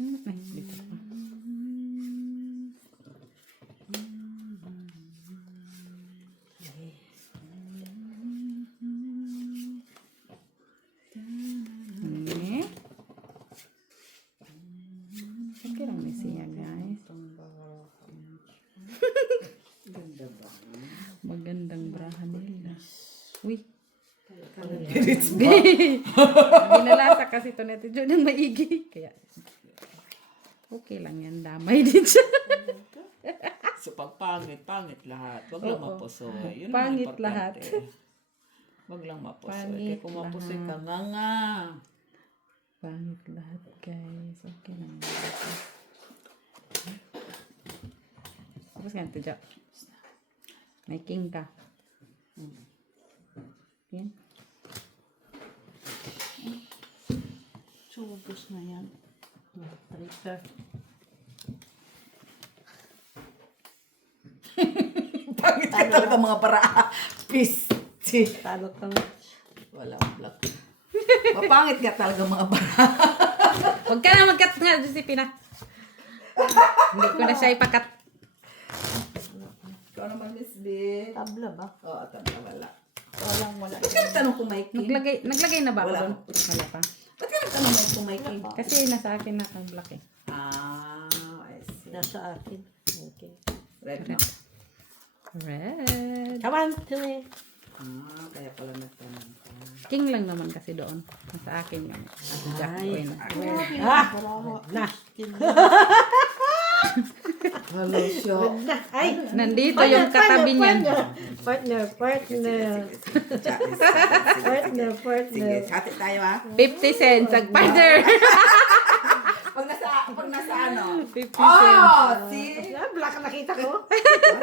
Ay, dito pa. Okay. Okay lang ni siya, guys. Magandang brahan nila. Uy. Ginalasa kasi ito neto dyan ng maigi. Kaya, okay lang yan. Damay din siya. So, pag pangit lahat. Wag lang Oo. mapusoy. Yun ang Pangit importante. lahat. Wag lang mapusoy. Pangit Kaya kung mapusoy ka, lahat. nga. Pangit lahat, guys. Okay lang. Tapos nga ito dyan. May king ka. Yan. Subos na yan. Traitor. Pangit ka talaga mga para. Peace. Talo ka. Wala black. Mapangit ka talaga mga para. Huwag ka na mag-cut nga, Josephina. Hindi ko na siya ipakat. Ikaw naman, Miss B. Tabla ba? Oo, tabla wala. Wala. Ba't ka nagtanong kung may king? Naglagay na ba ako Wala. doon? Wala pa. Ba't ka nagtanong kung may king? Kasi nasa akin na ang black eh. Ah, I see. Nasa akin. Okay. Red na. Red. Come on, to me. Ah, kaya pala nagtanong ka. King lang naman kasi doon. Nasa akin nga. Jack Queen. Na. Hello, show. Na. Ay. Nandito yung katabi niyan. Partner. Sige, hati tayo ha. 50 cents ang partner. Pag nasa ano. 50 cents. Oh, see? Black ang nakita ko.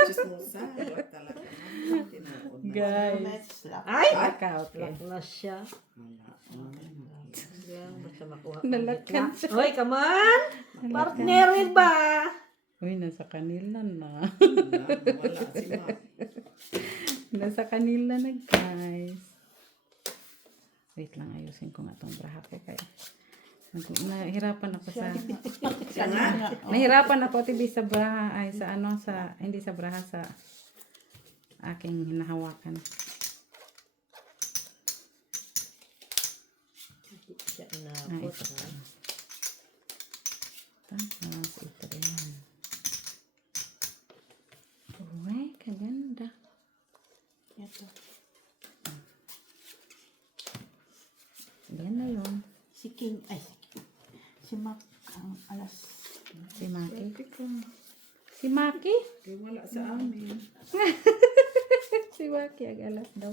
Chismosa. Wala talaga. Tinood na. Guys. Ay. Okay. Black na siya. Yan, basta makuha. Nalakan siya. Hoy, come on. Partner ba? Uy, nasa kanila na. Wala si Ma. Nasa kanila na, guys. Wait lang, ayusin ko nga itong braha ko. Kaya nahirapan ako sa... Siya nga. Nahirapan ako, tibi, sa braha. Ay, sa ano, sa... Hindi sa braha, sa aking hinahawakan. Siya na Ah, po. ito. Tapos, ito yan. Uy, kaganda. Ito. Yan na yun. Si King, ay, si Mac, ang alas. Si Maki. Si Maki? Kaya wala sa amin. Si Maki, agalas daw.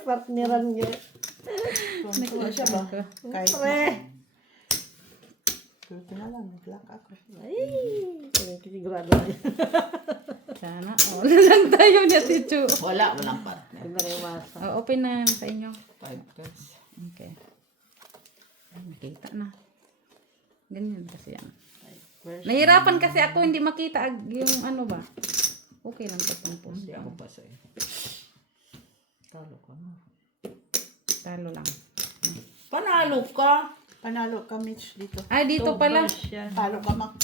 Partneran niya. Tuntua siya ba? Kahit Pre. Buti na lang, nag-lock ako. Ay. Sigurado na yan. Sana all lang tayo niya, Tichu. Walang partner. Pinariwasa. Open na sa inyo. 5 pesos. Okay. Ay, nakita na. Ganyan kasi yan. Nahirapan kasi ako hindi makita yung ano ba. Okay lang ito pang post. Hindi ako pa sa'yo. Talo ko na. Talo lang. Panalo ka. Panalo ka, Mitch, dito. Ay, dito pala. Talo ka, Mac.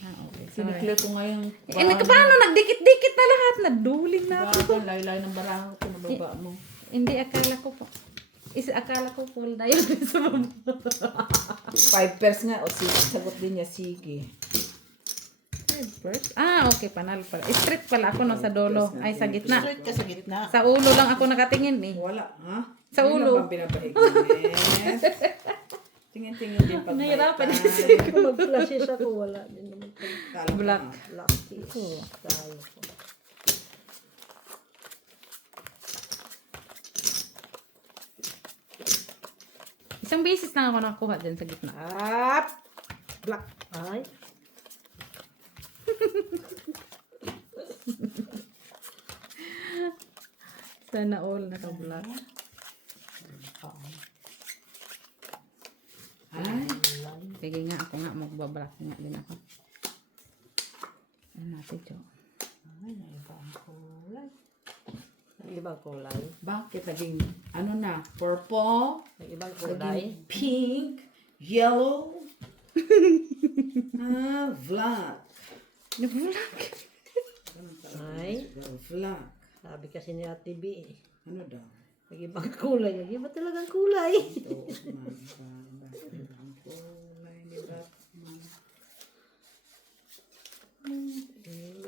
Ah, okay. Sorry. Siniklear ko ngayon. Paano nagdikit-dikit na lahat? Naduling na ako. Bago, laylay ng barahan ko na baba mo. Hindi, akala ko po. Akala ko full na yun sa baba. 5 pairs nga. O sige, sagot din niya. Sige. Ah, okay. Panalo pala. Straight pala ako no, sa dolo. Ay, sa gitna. Straight ka sa gitna. Sa ulo lang ako nakatingin eh. Wala, ha? Sa Yun ulo. lang bang pinapahigit? Tingin-tingin din pag may Nahirapan time. kasi. Kung mag-flashes ako, wala din naman. Kala ko Black. nga. Lucky. Tayo ko. Isang beses lang ako nakakuha dyan sa gitna. Up. Black. Ay. Sana all naka-black. Ay, Sige nga, ako nga magbablock nga din ako. Ano natin, Jo? Ay, naiba ang kulay. May ibang kulay. Bakit naging, ano na, purple, May ibang kulay. naging pink, yellow, black. Nabulak. Ay, Black. sabi kasi ni Ate B, Ano daw? may ibang kulay. May iba talagang kulay. Ito, ibang kulay ni Batman.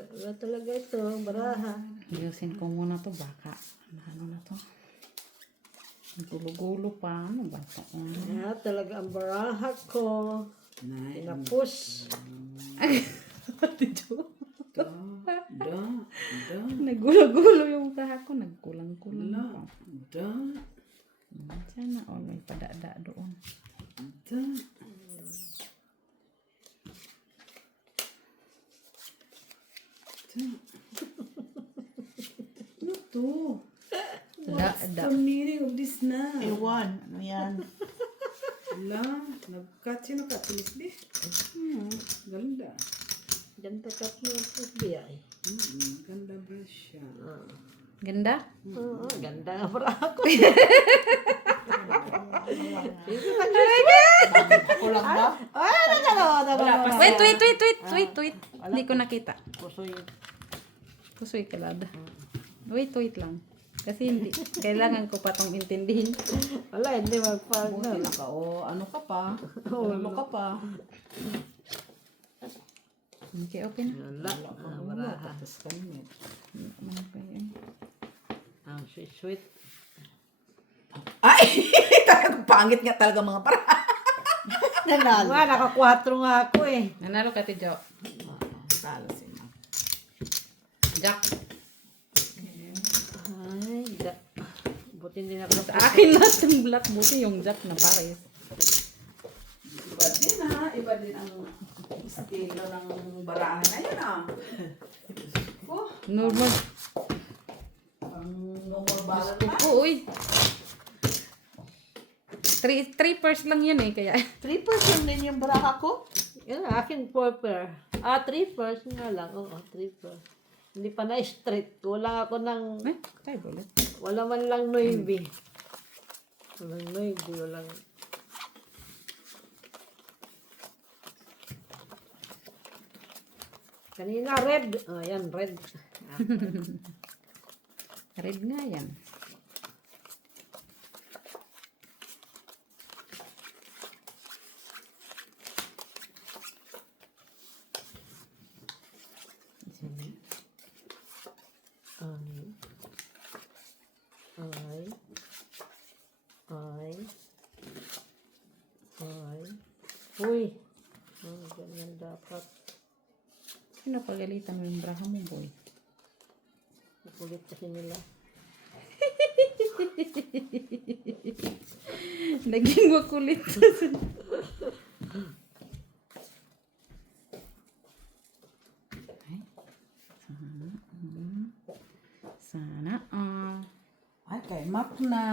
Iba talaga ito, baraha. Ayusin ko muna to baka. Ano na to? Gulo-gulo pa. Ano ba to? Kaya talaga ang baraha ko. Nine. Tinapos. Da. Nagulo-gulo yung baka ko. Nagkulang-kulang pa. Da. Sana all may padada doon. Da. Ano to? What's the meaning of this na? Ewan. Ano yan? Wala. Nag-cut. Sino cut? Sinisbi? Ganda. Ganda ka po ang biyay. Ganda ba siya? Ganda? Oo, ganda ang baraha ko. Ako lang ba? Wait. Hindi ko nakita. Pusoy. Pusoy kalada. Wait lang. Kasi hindi. Kailangan ko pa tong intindihin. Wala, hindi magpag. Buti na ka. O, ano ka pa? Ulo ka pa. Okay, open na. Wala, ang baraha. Tapos kami. Ano pa yun? Ang sweet. Ay! Talagang pangit nga talaga mga para. Nanalo. Nga, naka-4 nga ako eh. Nanalo ka, Tijo. Talo si Ma. Jack. Ay, buti hindi na Sa akin lahat yung black. Buti yung Jack na pares. Iba din ha. Iba din ang estilo ng barahan na yun ah. Oh, Normal. ang normal bala na. Uy. 3 pairs lang yun eh. Kaya 3% din yung baraha ko. Yan, akin 4 pair. 3 pairs nga lang. Oo, 3 pair. Hindi pa na straight. Wala ako ng, tayo ulit. wala man lang navy. Walang navy, walang. Kanina red. Yan, red. Red nga yan. Uy. Ganyan dapat. Sino pagalitan mo yung braha mo, boy? Kulit kasi nila. Naging makulit. Sana all. Ay, kay Mac na.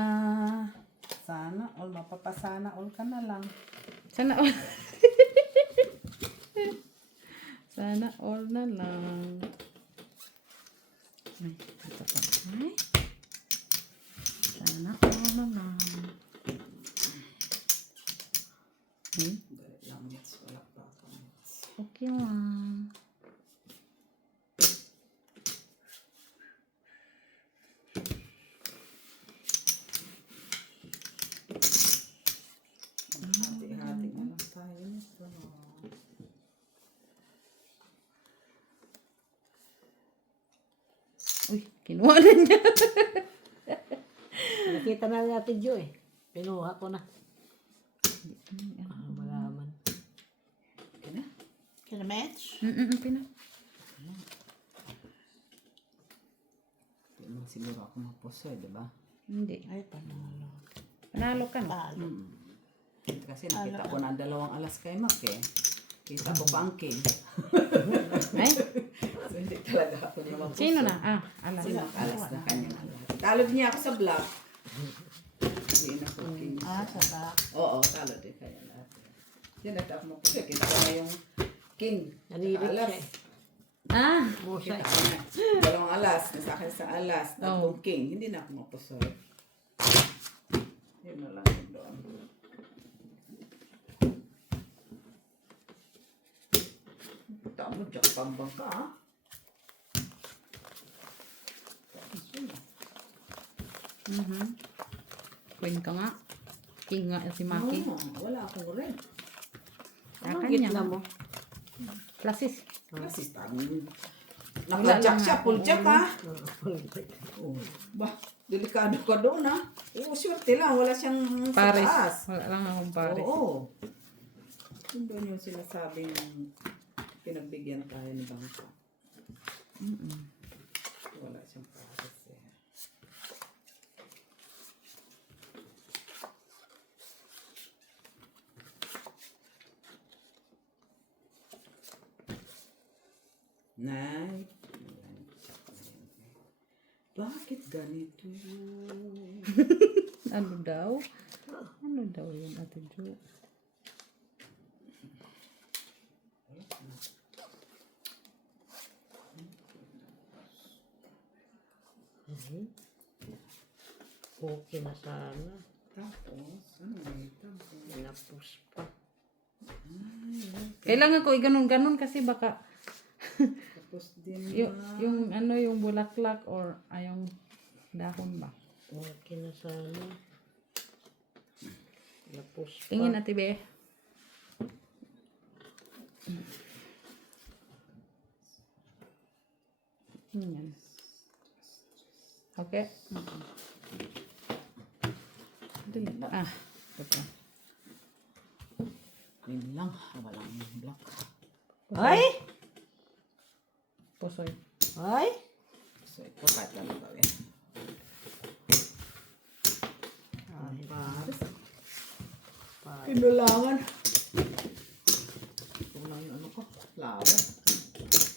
Sana all. Mapapasana all ka na lang. Sana all. Sana all na lang. Ay, ito pa. Ay. Sana all na lang. Ay, Dali lang, Mitch. Wala pa ako. okay lang. Hati-hati na lang tayo nito. Uy, kinuha na niya. Nakita na natin Jo eh. Pinuha ko na. Malaman. Can I match? Pina. Hindi naman siguro ako mapuso eh, di ba? Hindi. Ay, panalo. Panalo ka na. Talo. Kasi nakita ko na ang 2 alas kay Mac eh. Kita ko pa ang king. Ay, So hindi talaga ako niya mapuso. sino na? Alas. Si Mac alas na kanyang alas. Talo din niya ako sa black. Hindi na ako king. Saka. Oo, talo din kaya lahat. Yan, ito ako mapuso. Kita ko na yung king. Nalilit Alas. siya eh. Ah, Busa. Kita ko na. Dalawang alas. Nasa akin sa alas. Tatlong king. Hindi na ako mapusoy. Yun na lang yun doon. Tama, dyan pambang ka ha. queen ka nga. King nga si Maki. Wala akong red. Anong Kanya gitna nga. mo? Plasis. Kasi naka-jack siya, full jack ha. Oh, bah, delikado ka doon ha. Oo, swerte lang, wala siyang sa Paris. taas. Wala lang akong Paris. Oo. Yun doon yung sinasabing pinagbigyan tayo ni Bangka. Wala siyang Paris eh. Nay. Bakit ganito? Ano daw? Ano daw yun, Ate Jo? Okay na sana. Tapos, ano ito? Pinapos pa. Kailangan ko i-ganon-ganon kasi baka Tapos din yung ano, yung bulaklak or yung dahon ba? Okay na sana. Pinapos pa. Tingin Ate Be. Yan. Okay. Dali. Ah, ito. yun lang, walang block. Ay! Pusoy. Ay! So, ito kahit ano gawin. Ay, Paris. Pinulangan. Ito lang yung ano ko, laban.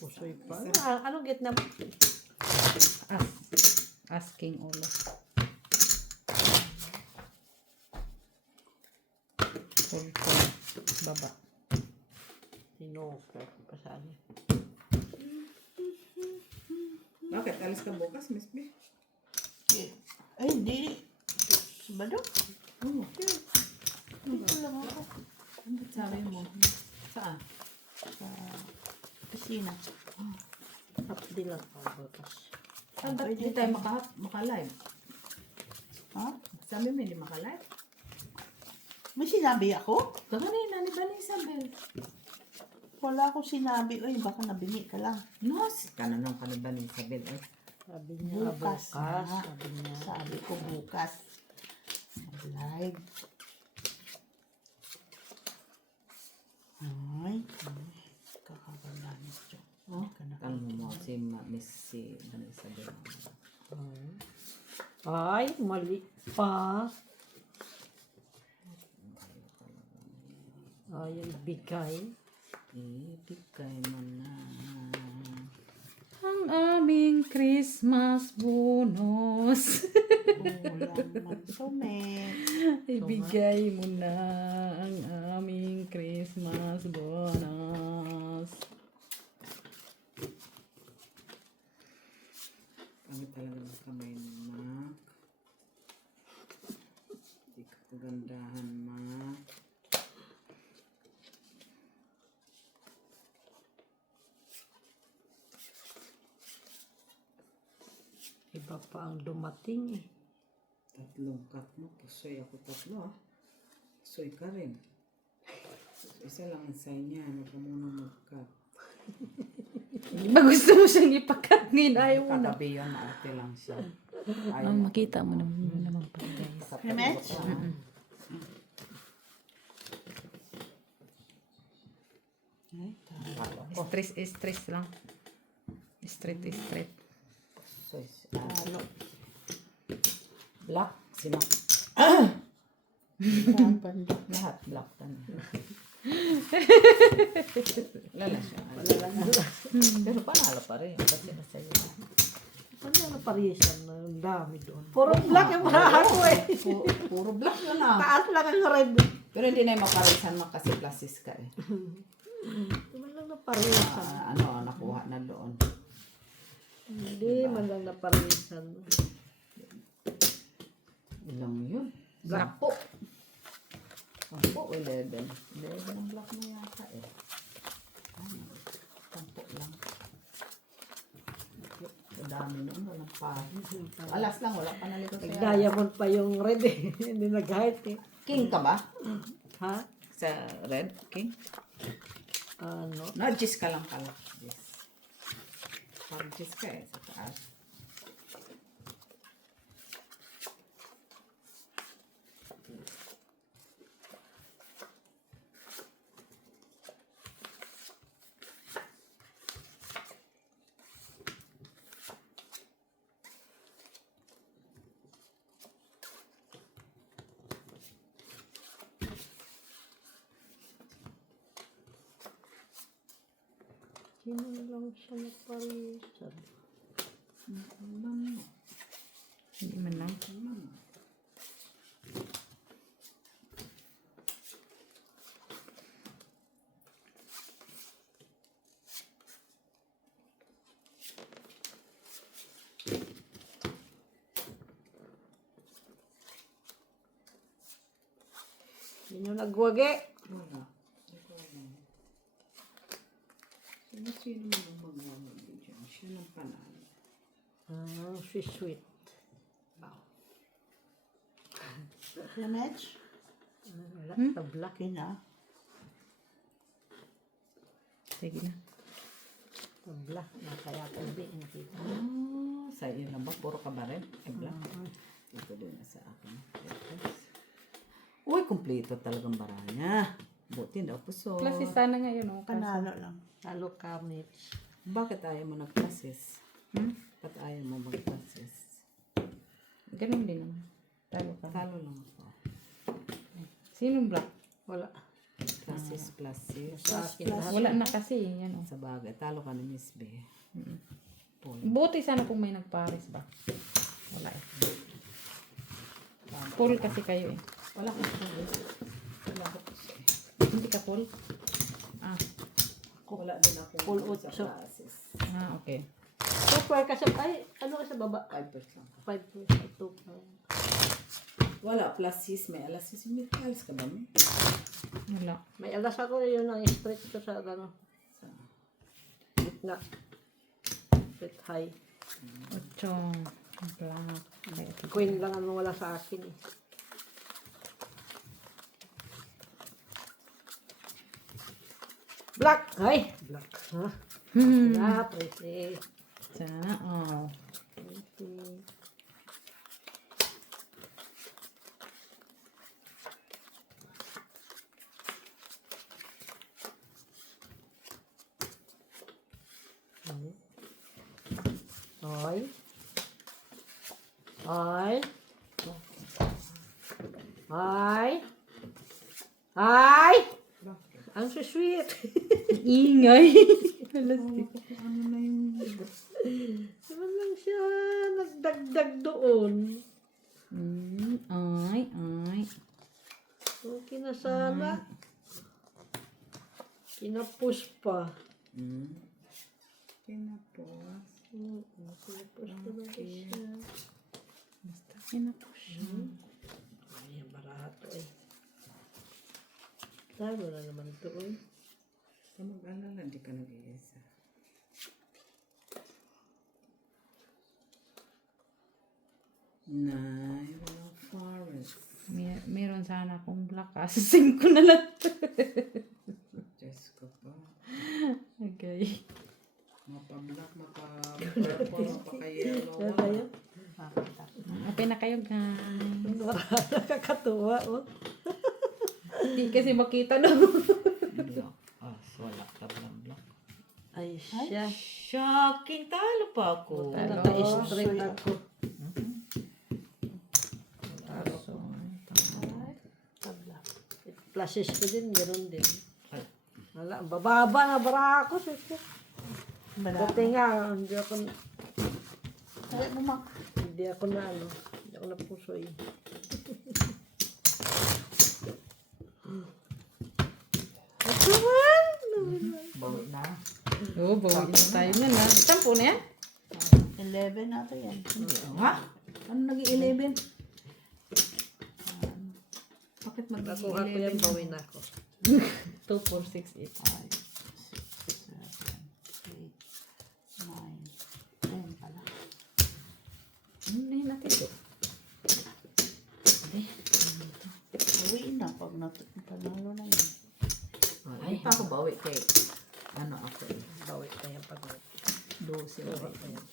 Pusoy pa. Anong gitna mo? Asking ulo. Full. Baba. Tinoker pa sana. Bakit? Alis ka bukas, Miss B? Ay, hindi. Sabado? Oo. Dito lang ako. Ano sabi mo? Saan? Sa kusina. Hapdi lang ako bukas. Saan ba't hindi tayo maka-live? Ha? Sabi mo hindi maka-live? May sinabi ako? Kaganina ni Bani Isabel. Wala akong sinabi. Uy, baka nabingi ka lang. No, tanong ka ni Bani Isabel. Eh. Sabi niya bukas. ha? Sabi niya. Sabi ko bukas. Live. Ay, kakaganda nito. Oh, tanong mo si Bani Isabel. Ay, mali pa. Ay, ibigay. Ibigay mo na. Ang aming Christmas bonus. Kulang man sumet. Ibigay mo na ang aming Christmas bonus. Kami talaga ng kamay ni Mac. Hindi ka kagandahan, Mac. Iba pa ang dumating eh. Tatlong cut mo. Pusoy ako tatlo ah. Pusoy ka rin. Isa lang ang sign niya. Huwag ka muna mag-cut. Di ba gusto mo siyang ipakat ni ayaw mo na? Kagabi yun, maarte lang siya. Makita mo naman pa guys. Rematch? Stress lang. Straight. So, ano? Black? Sino? Lahat black tan. Lala siya. Pero panalo pa rin. Kasi masaya. Ano na parisan na ang dami doon? Puro black yung mga ako eh. Puro black yun ah. Taas lang ang red. Pero hindi na yung makarisan mo kasi plasis ka eh. Hindi man lang naparisan. Nakuha na doon. Hindi man lang naparisan. Ilang yun? Sampo. 11. 11 ang black mo yata eh. Ano? 10 lang. Ang dami nun, walang pahis. Alas lang, wala pa nalito sa'yo. Nag-diamond pa yung red eh. Hindi nag-heart eh. King ka ba? Ha? Sa red? King? Ano? No, Gis ka lang pala. Gis. Parang Gis ka eh, sa taas. Sino lang siya naparisan? Hindi man lang. Sino nagwagi? Wala. Sino mo nang magwawag dyan? Siya nang panalo. Sweet. Yung match? Wala, tabla. Kina. Sige na. Tabla. Kaya hindi nakita. Sa iyo na ba? Puro ka ba rin? Ay, black. Ito din na sa akin. Uy, kumpleto talagang baranya. Buti daw puso. Klase sana ngayon, oh. Panalo lang. Talo kamit. Bakit ayaw mo nag-classes? Ba't ayaw mo mag-classes? Ganun din naman. Talo ka. Talo lang ako. Sinong black? Wala. Classes. Sa akin lahat. Wala na kasi. Yan, oh. Sa bagay, talo ka ni Miss B. Paul. Buti sana kung may nagpares ba. Wala eh. Full kasi kayo eh. Wala ka puso. Wala ka puso. Hindi ka full? Ah, Wala din ako Full sa utso. classes. okay. So far ka sa, ano ka sa baba? 5% lang. 5%. 2%. Wala, plus 6. May alas 6. May alas ka ba? May? Wala. May alas ako yun ang straight ko sa ano. Sa, Gitna. Straight high. 8. Black. Okay. Queen lang ang wala sa akin eh. Black! Ay! Black. Ha? Black. Presi. Sana all. Ay. Ay. Ay. Ay. Ang sweet. Ingay. ano na yung... Naman lang siya nagdagdag doon. Ay. Okay na sana. Kinapus pa. Pinapos. Kinapus pa na siya. Basta kinapush. Ay, ang barato eh. Talo na naman ito eh. Sa mag-alala, hindi ka nag-iisa. Walang forest. Meron sana akong black kasi 5 na lang. Diyos ko pa. Okay. Mapa-black, mapa-purple, mapa-yellow. Kaya, Okay na kayo guys. nakakatuwa oh. Hindi kasi makita na. Black. Wala ka blang black. Ay, siya. Shocking! Talo pa ako. Talo. Naka-straight ako. Flashes ko din, meron din. Wala, bababa na bara ako. Dati nga, hindi ako na ano, hindi ako napusoy. Ito man! Oo, bawiin na tayo na na. 10 na yan? 11 ata yan. Ha? Ano naging 11? Bakit Nakuha ko yan, mag-11? bawin ako. 2, 4, 6, 8. 5, 6, 7, 8, 9, 10 pala. Ano na yun natin ito? Uwiin na pag panalo na yun. Ay, pa ako bawi kay ano ako eh. Bawin pa yan pag 12 Kuha ulit. pa yan.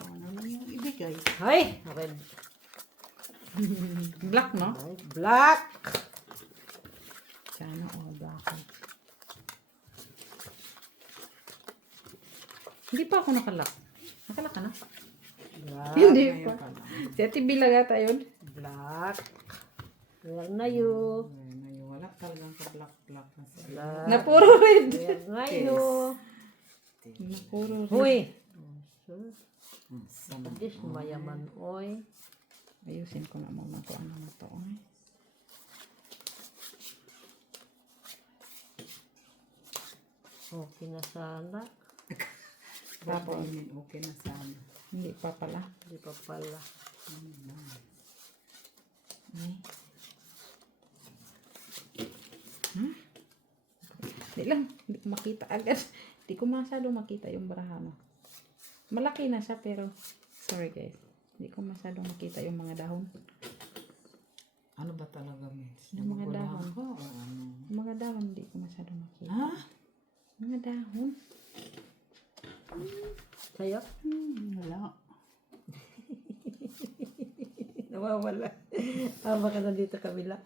Ano na yung ibigay? Ay! Red. Black, no? Ay, black! Sana all black. Hindi pa ako nakalak. Nakalak ka na? Black. Hindi pa. Si Ate Bilaga tayo. Black. Wala na yun. Ayun, wala talagang ka-black na sila. Black. Na puro red. Ayan na yun. Na puro red. Huy! Sama. This mayaman, oy. Ayusin ko na muna to. Ano na to? Ay. Okay na sana. Tapos, okay na sana. Hindi pa pala. Hindi pa pala. Ay. Hindi lang. Hindi ko makita agad. Hindi ko masyado makita yung baraha mo. Malaki na siya pero sorry guys. Hindi ko masyado makita yung mga dahon. Ano ba talaga, Miss? Yung mga Nagugulangan dahon. ka o ano? Yung mga dahon hindi ko masyado makita. Ha? Mga dahon. Sa'yo? Wala. Nawawala. Baka nandito kabila.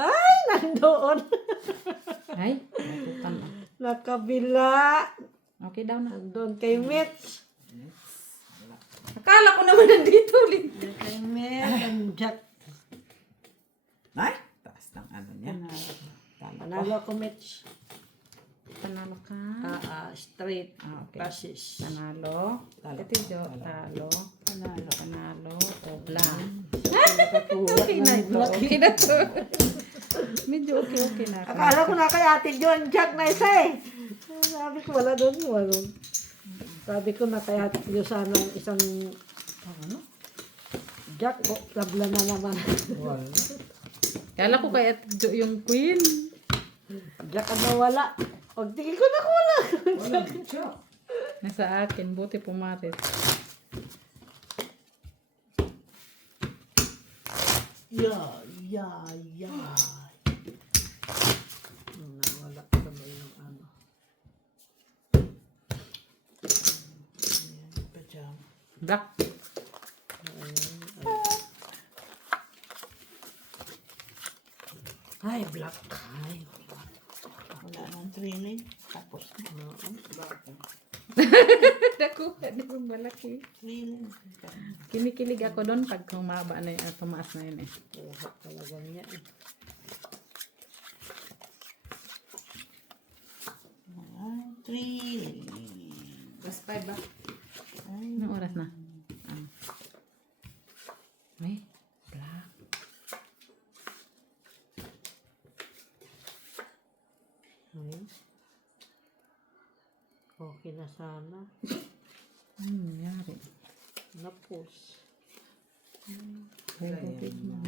Ay! Nandoon! Ay, natutan na. Nakabila! Okay daw na. Nandun kay Mitch. Akala ko naman nandito ulit. Kay Mitch and Jack. Ay, taas ng ano niya. Panalo ko, Mitch. Panalo ka. Straight. Ah, okay. Passes. Panalo. Ito Jo, talo. Panalo. Panalo. O blank. Nakakuha Okay na ito. Okay na to. Medyo okay na. Akala ko na kay Ate John Jack na isa eh. Sabi ko wala doon. Wala. Sabi ko na kay Ate Jo sana isang ano? Jack ko. Labla na naman. Kala ko kaya Jo yung queen. Jack ang nawala. Pagtingin ko na wala. Nasa akin. Buti pumarit. Yeah. Nawala ko ba yung ano. Pajama. Black. Ay, black. Ay, Wala nang thrilling. Tapos na. Nakuha na yung malaki. Thrilling. Kinikilig ako doon pag humaba na yun. Tumaas na yun eh. kuha talaga niya eh. Thrilling. Plus 5 ba? Anong oras na? Ay, black. Okay na sana. Ano nangyari? Napos. Negative na.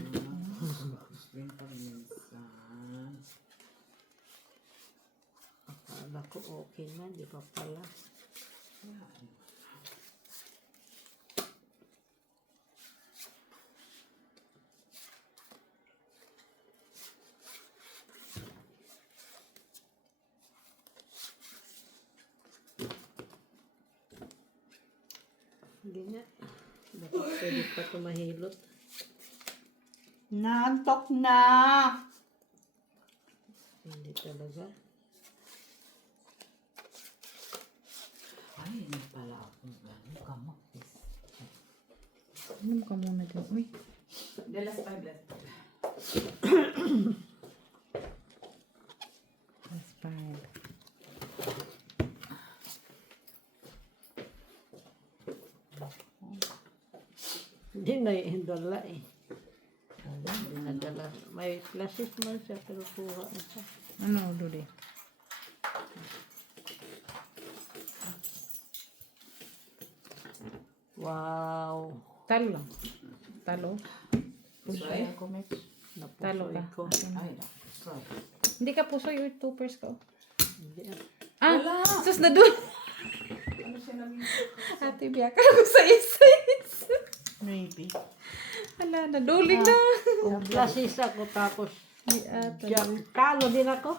Spring pa minsan. Akala ko okay na, di pa pala. Hindi nga. Dapat pwede pa tumahilot. Nantok na. Hindi talaga. Ay, hindi pala ako gano'n kamak. Ano ka muna dyan? Uy. De las 5 left. That's 5. Hindi na ihindala eh. Hindi nadala. May flashes man siya pero kuha na siya. Ano, Dude? Wow. Talo lang. Talo. Pusoy? Ako, Mitch. Talo ka. Ko. Ay, sorry. Hindi ka puso yung toppers ko. Hindi. Ah, sus na doon. Ate Biaka ko sa isa-is. Maybe. Hala, naduling na. Kung plasis ako tapos Di ata. Jack. Talo din ako.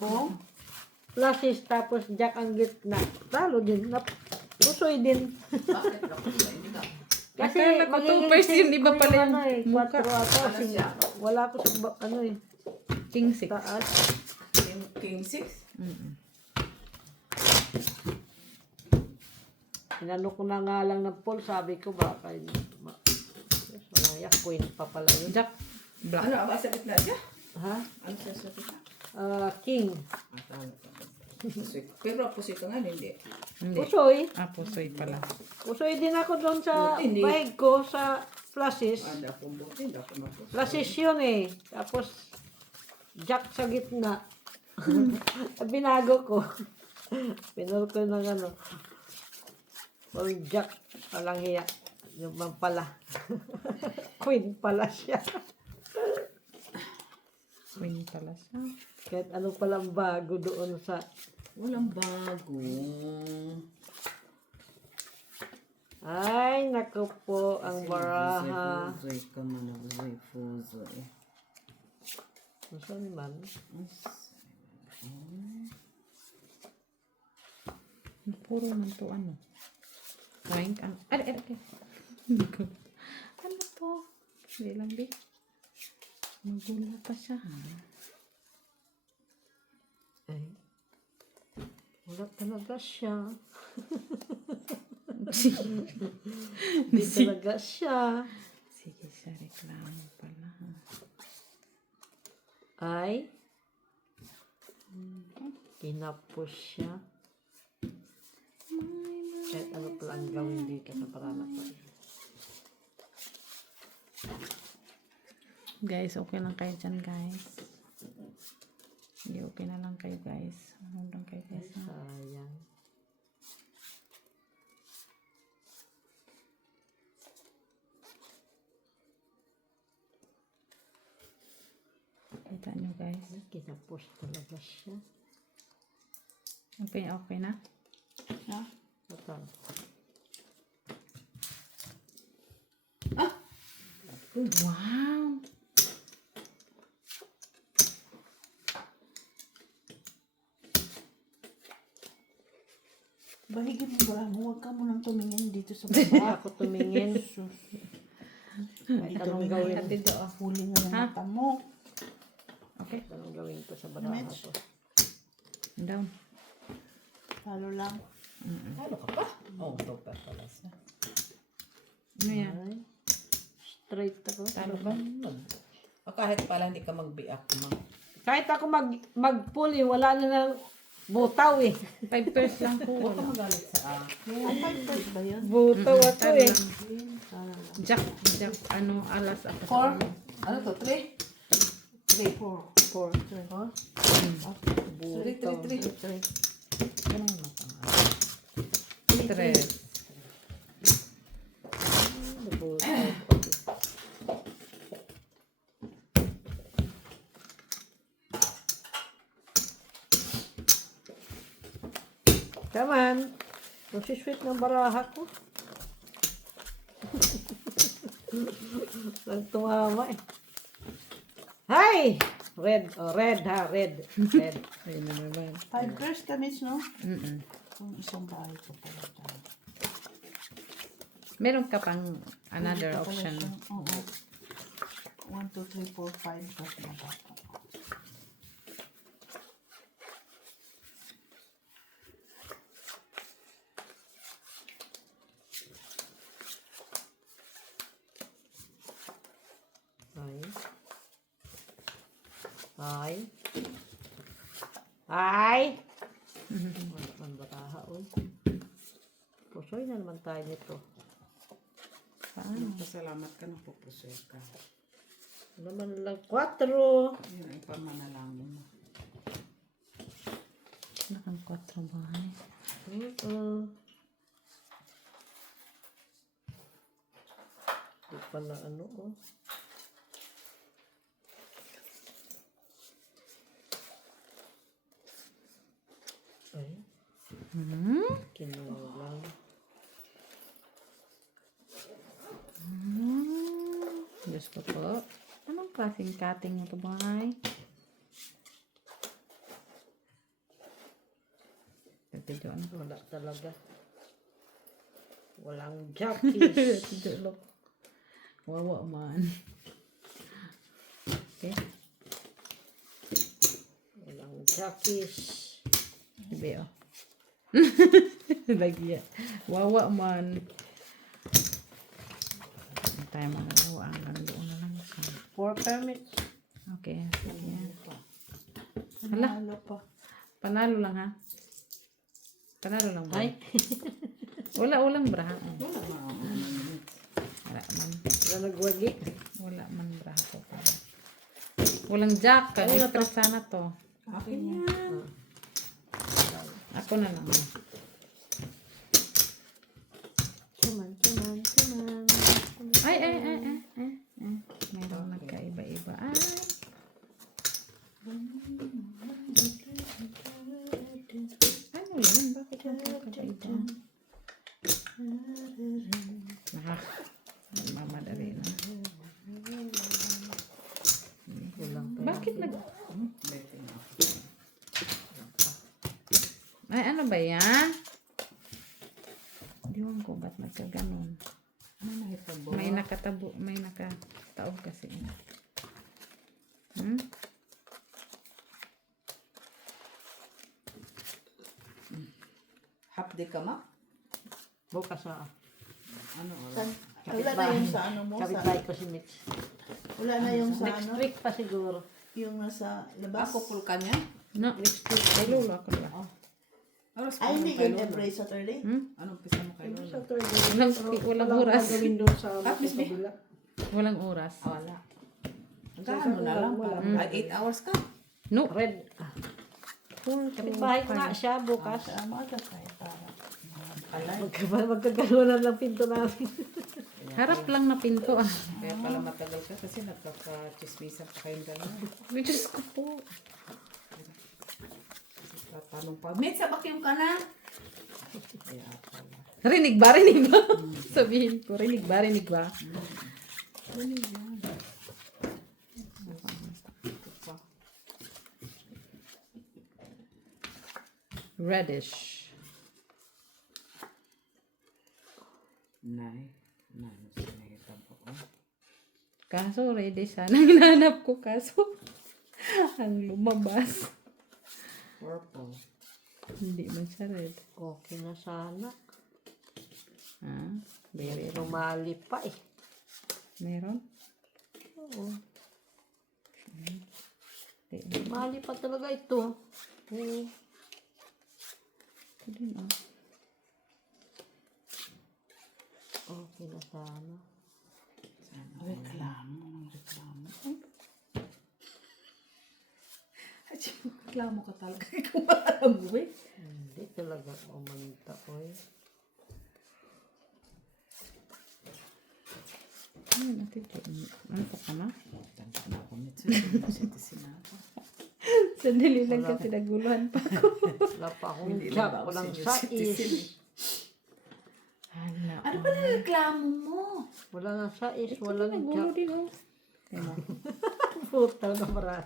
Kung? Plasis tapos Jack ang gitna. Talo din. Pusoy din. Bakit ka pusoy? Hindi ka. Kasi Akala ko magiging 2% yun, iba cinco pala yung yung ano eh. mukha. 4 ako. Ano siya? Wala ko sa ano eh. King 6. Taas. King 6? Inano ko na nga lang ng Paul. Sabi ko baka malaya. Queen pa pala yun. Jack. Black. Ano ang sa gitna siya? Ha? Ano siya sa gitna? King. Pusoy. Pero pusoy ka nga, hindi. Hindi. Pusoy. Ah, pusoy pala. Pusoy din ako doon sa Buti, hindi. bag ko sa plasis. Hindi ako buti, hindi ako mapusoy. Plasis yun eh. Tapos Jack sa gitna. Binago ko. Pinul ko ng ano. Or Jack. Walang hiya. Yung bang pala. Queen pala siya. Queen pala siya. Kahit ano palang bago doon sa... Walang bago. Ay, naku po ang baraha. Pusoy ka man, pusoy. Saan man? Puro man to ano. Rank ang... Ay. Hindi ko. Ano to? Hindi lang di. Magula pa siya ha. Ay. Wala talaga siya. Hindi talaga siya. Sige siya, reklamo pala ha. Ay. Kinapos siya. Kahit ano pala ang gawin dito sa parana pa. Guys, okay lang kayo dyan guys. Hindi okay na lang kayo guys. Ano lang kayo guys ha. Sayang. Kita nyo guys. Kinapos talaga siya. Okay na? Ito. Wow! Bahigin mo ba? Huwag ka mo nang tumingin dito sa Hindi baba. ako tumingin. Kahit anong gawin. Dito oh. Huli nga yung mata mo. Okay. Anong gawin ko sa baraha ko. Down. Talo lang. Ano ka pa? Oh, topper pala siya. Ano yan? Ay. Straight ako. Talo ba? O kahit pala hindi ka mag-be-up mo. Kahit ako mag-pull wala na ng butaw eh. 5% lang po. Huwag ka magalit sa akin. Ang five first ba yun? Butaw ako eh. Jack, ano, alas ako. 4? Ano to? 3? 3. 4. 3. Ganun mo pa nga. 3. Butaw. Come on. Sweet ng baraha ko. Nang tumama eh. Hi! Red. Oh, red ha. Red. Red. Ayun na naman. Five first ka, Mitch, no? Mm-mm. Kung isang bahay ko pala tayo. Meron ka pang another option. Oo. 1, 2, 3, 4, 5. Tapos mababa. Ay. Ay. Ang baraha oy. Pusoy na naman tayo nito. Pasalamat ka na po, pusoy ka. Naman lang 4. Yun ang pamanalangin mo. 4 bahay. Di pa na ano, oh. Ay, kinulang. Diyos ko po. Anong klaseng cutting ito bahay? Ito ano? Wala talaga. Walang jackies. Ito look. Wawa man. Okay. Walang jackies. Ibe oh. Lagi ya. Wawa man. Hindi tayo magagawa. Hanggang doon na lang. For permits. Okay. Sige. Hala. Panalo pa. Panalo lang ha. Panalo lang ba? Ay, Walang braha. Wala man. wala nagwagi. Wala man braha ko. Walang jack. Extra sana to. Akin yan. Ako na lang. Come on. Ay. Mayroong nagkaiba-iba. Ay. Ano yun? Bakit nagkaiba? Mamadali na. Bakit nag... Ay, ano ba yan? Diwan ko, ba't nagkaganon? May nakatabo, may nakataob kasi. Half day ka ma? Bukas na. Ano? Wala na yung sa ano mo. Kapit-bahay ko si Mitch. Wala na yung sa Next ano. week pa siguro. Yung nasa labas. Ako full ka niya? No, next week. Ay, lolo ako na. Oras Ay, hindi kay yun Lolo. every Saturday. Anong pisa mo kay Lolo? Walang oras. Gawin doon sa Miss B? kabila. Walang oras. Wala. Gaano na lang? Ay, 8 hours ka? No. Red. 4 to Kapit-bahay ko nga 5. siya bukas. Maaga tayo para. Magkagalunan lang pinto namin. Harap lang na pinto ah. Kaya pala matagal ka kasi nagkaka-chismisan pa kayong dalawa. Diyos ko po. Tatanong pa, Mitch, sa vacuum ka na? Kaya pala. Rinig ba? Sabihin ko, rinig ba? Ito pa. Reddish. Nakita po ko. Kaso, reddish sana. Hinahanap ko kaso. Ang lumabas. Purple. Hindi man siya red. Okay na sana. Ah, very red. Rumali pa eh. Meron? Oo. Hindi. Mali pa talaga ito. Oo. Ito din ah. Okay na sana. Reklamo. Reklamo ka talaga. Ikaw ba alam mo eh? Hindi talaga umanta ko eh. Ano natin ito? Ano pa ka na? Tanda na ako, Mitch. Sitisin ako. Sandali lang kasi naguluhan pa ako. Wala pa akong Hindi jack. lang ba ako Walang senior citizen sais. Hala. Ano ba na reklamo mo? Wala nga sais. Ito Walang nagulo jack. din oh. Tingnan mo. Puta na mara.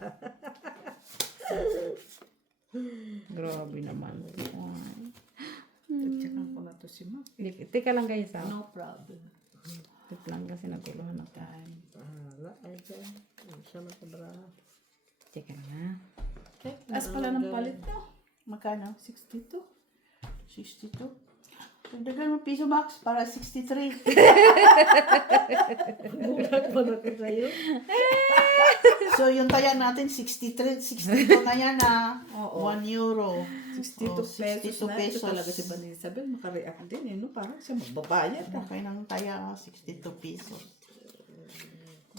Grabe naman. Ay. Tsakan ko na to si Ma. Teka lang guys ah. No problem. Teka lang kasi naguluhan ako. Wala ay dyan. Isa matabra. Teka lang ha. As pala ng palit no. Magkano? 62? 62? Dagdagan mo piso box para 63. Bulat pa na ko sa'yo. So yung taya natin 63, 62 na yan ah. Oo. 1 euro. 62 Oh, pesos 62 na. Ito pesos. talaga si Vanessa Isabel. Makareact din eh. No? Parang siya magbabayad. Okay ng taya 62 pesos.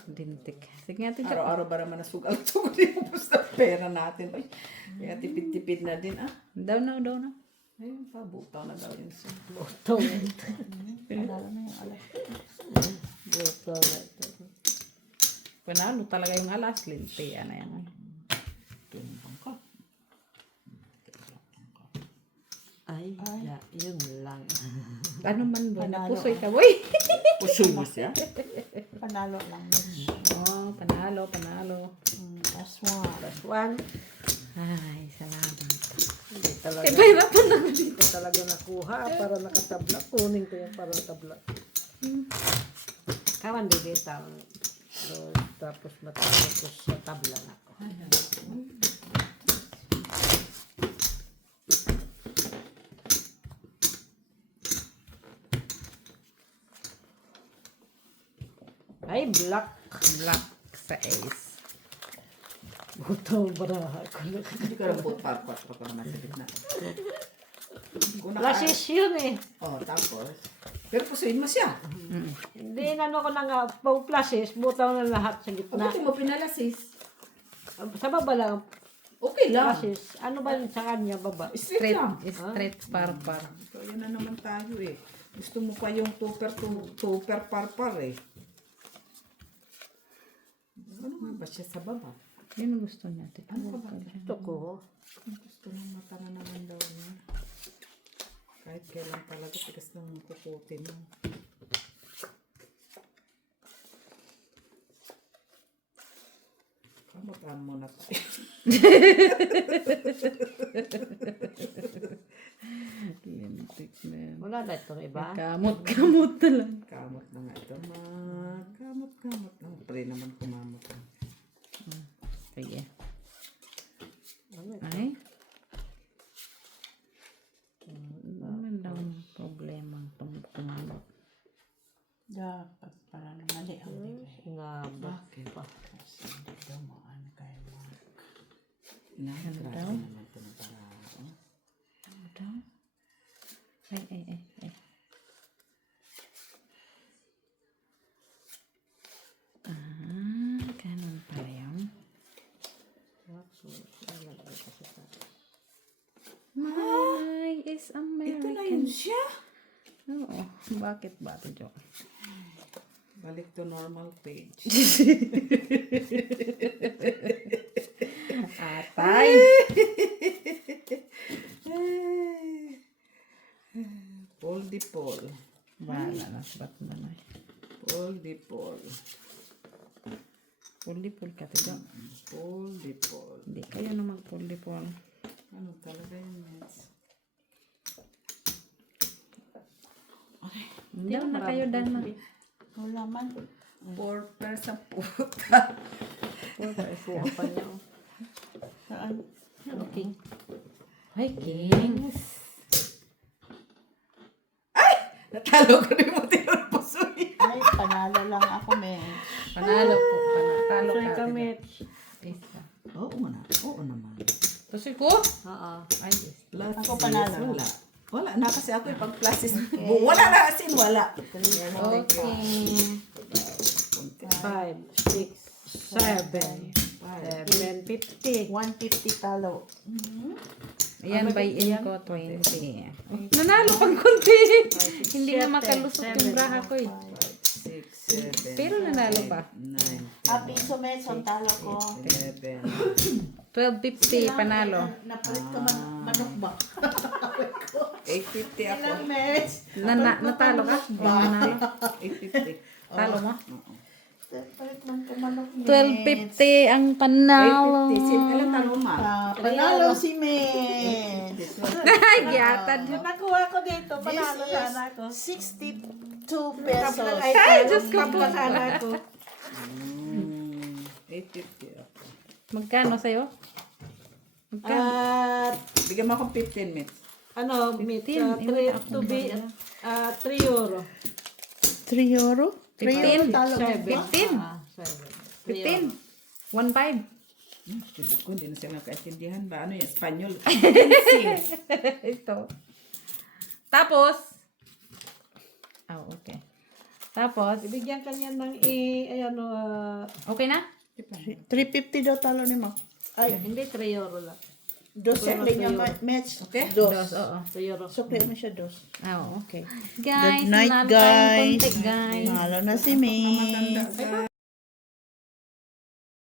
Dintik. Sige nga, tignan. Araw-araw ba naman nasugal-sugal yung basta pera natin. Ay, kaya tipid-tipid na din ah. Daw na. Ayun pa, butaw na daw yun. Botong. Panalo na yung alas. Botong. Panalo talaga yung alas. Linti. Ano yan. Tumbang ka. Ay, yun lang. Ano man boy? Panalo. Napusoy ka boy. Pusoy mo siya. Panalo lang. Oh, panalo. Last one. Plus one. Ay, salamat. Hindi talaga. Kaya pahirapan na. Hindi ko talaga nakuha para nakatabla. Kunin ko yung para tabla. Kawan dito. Tapos matapos sa tabla na ako. Ay, black. Black sa ace. Butong baraha ko. Hindi ka lang boot parpot pa naman sa gitna. Kung Lasis yun eh. Oh, tapos. Pero pusuin mo siya. Hindi nano ko na nga. Pag plasis, butaw na lahat sa gitna. Bakit mo pinalasis? Sa baba lang. Okay lang. Plasis. Ano ba yun sa kanya baba? Straight lang. Straight par. So, yan na naman tayo eh. Gusto mo pa yung super parpar eh. Ano nga ba siya sa baba? Yun ang gusto niya. Ano ka ba? Gusto ko. Gusto mo mata na naman daw niya. Kahit kailan talaga, tigas lang ang kukutin mo. Kamutaan mo na tayo. Lintik na yan. Wala na itong iba. Kamot na lang. Kamot na nga ito. Kamot. Pwede naman kumamot. Sige. Ay. Ano daw ang problema itong kumamot? Dapat para na mali ang dibay. Nga bakit pa. Kasi hindi daw maano kayo Mark. Grabe naman ito ng parao. Ano daw? Ay. Ganun pala yun. My is American. Ito na yun siya. Oo. Bakit ba ito, Jo? Balik to normal page. Atay! Paul di Paul. Wala na. Ba't na na? Paul di Paul. Puli-pul ka ito, Jo. Paul di Paul. Hindi kayo na mag-puli-pul. Ano talaga yun, Mets? Hindi na kayo dana. Wala man. 4 sa puta. Kuha pa niya. Saan? Okay. Ay, King. Natalo ko rin mo tinong pusoy. Ay, panalo lang ako, men. Panalo po. Panalo Soy ka. kami. Isa. Oo naman. Pusoy ko? Oo. Ay, yes. Ako panalo. Wala na kasi ako yung pag-plasis. Wala na kasi wala. Okay. 5, 6, 7, 50. 150 talo. Ayan, buy-in ko, 20. Nanalo pang konti. Hindi na makalusot yung braha ko eh. 6, 7, Pero nanalo pa. 9, Happy sumet, ang talo ko. 11. 12.50 panalo. Napalit ka manok ba? 850 ako. Ilang mets? Natalo ka? Nanalo. 850. Talo mo? Palit man ka manok, men. 12.50 ang panalo. 850. Ilan talo mo, ma? Panalo si men. Ay, giyatan. Nakuha ko dito. Panalo sana ako. 62 pesos. Ay, Diyos ko po. Sana ako. 850 ako. Magkano sa'yo? Magkano? At Bigyan mo akong 15 minutes. ano, meet 15. 3 to be 3 euro. 3 euro? 15? Talo mo. 15? 15? 1.5? Ko, hindi na sila nakaintindihan ba? Ano yan? Espanyol. Ito. Tapos, okay. Tapos, Ibigyan ka niya ng okay na? 350 daw talo ni Mac. Ay, hindi 3 euro lang. dos sa niya match. Okay? Dos. Oo. 3 euro. So, kaya na siya dos. Ah, okay. Good Guys, night, nanalo tayong guys. konti, guys. Mahalo na si May. Matanda, guys.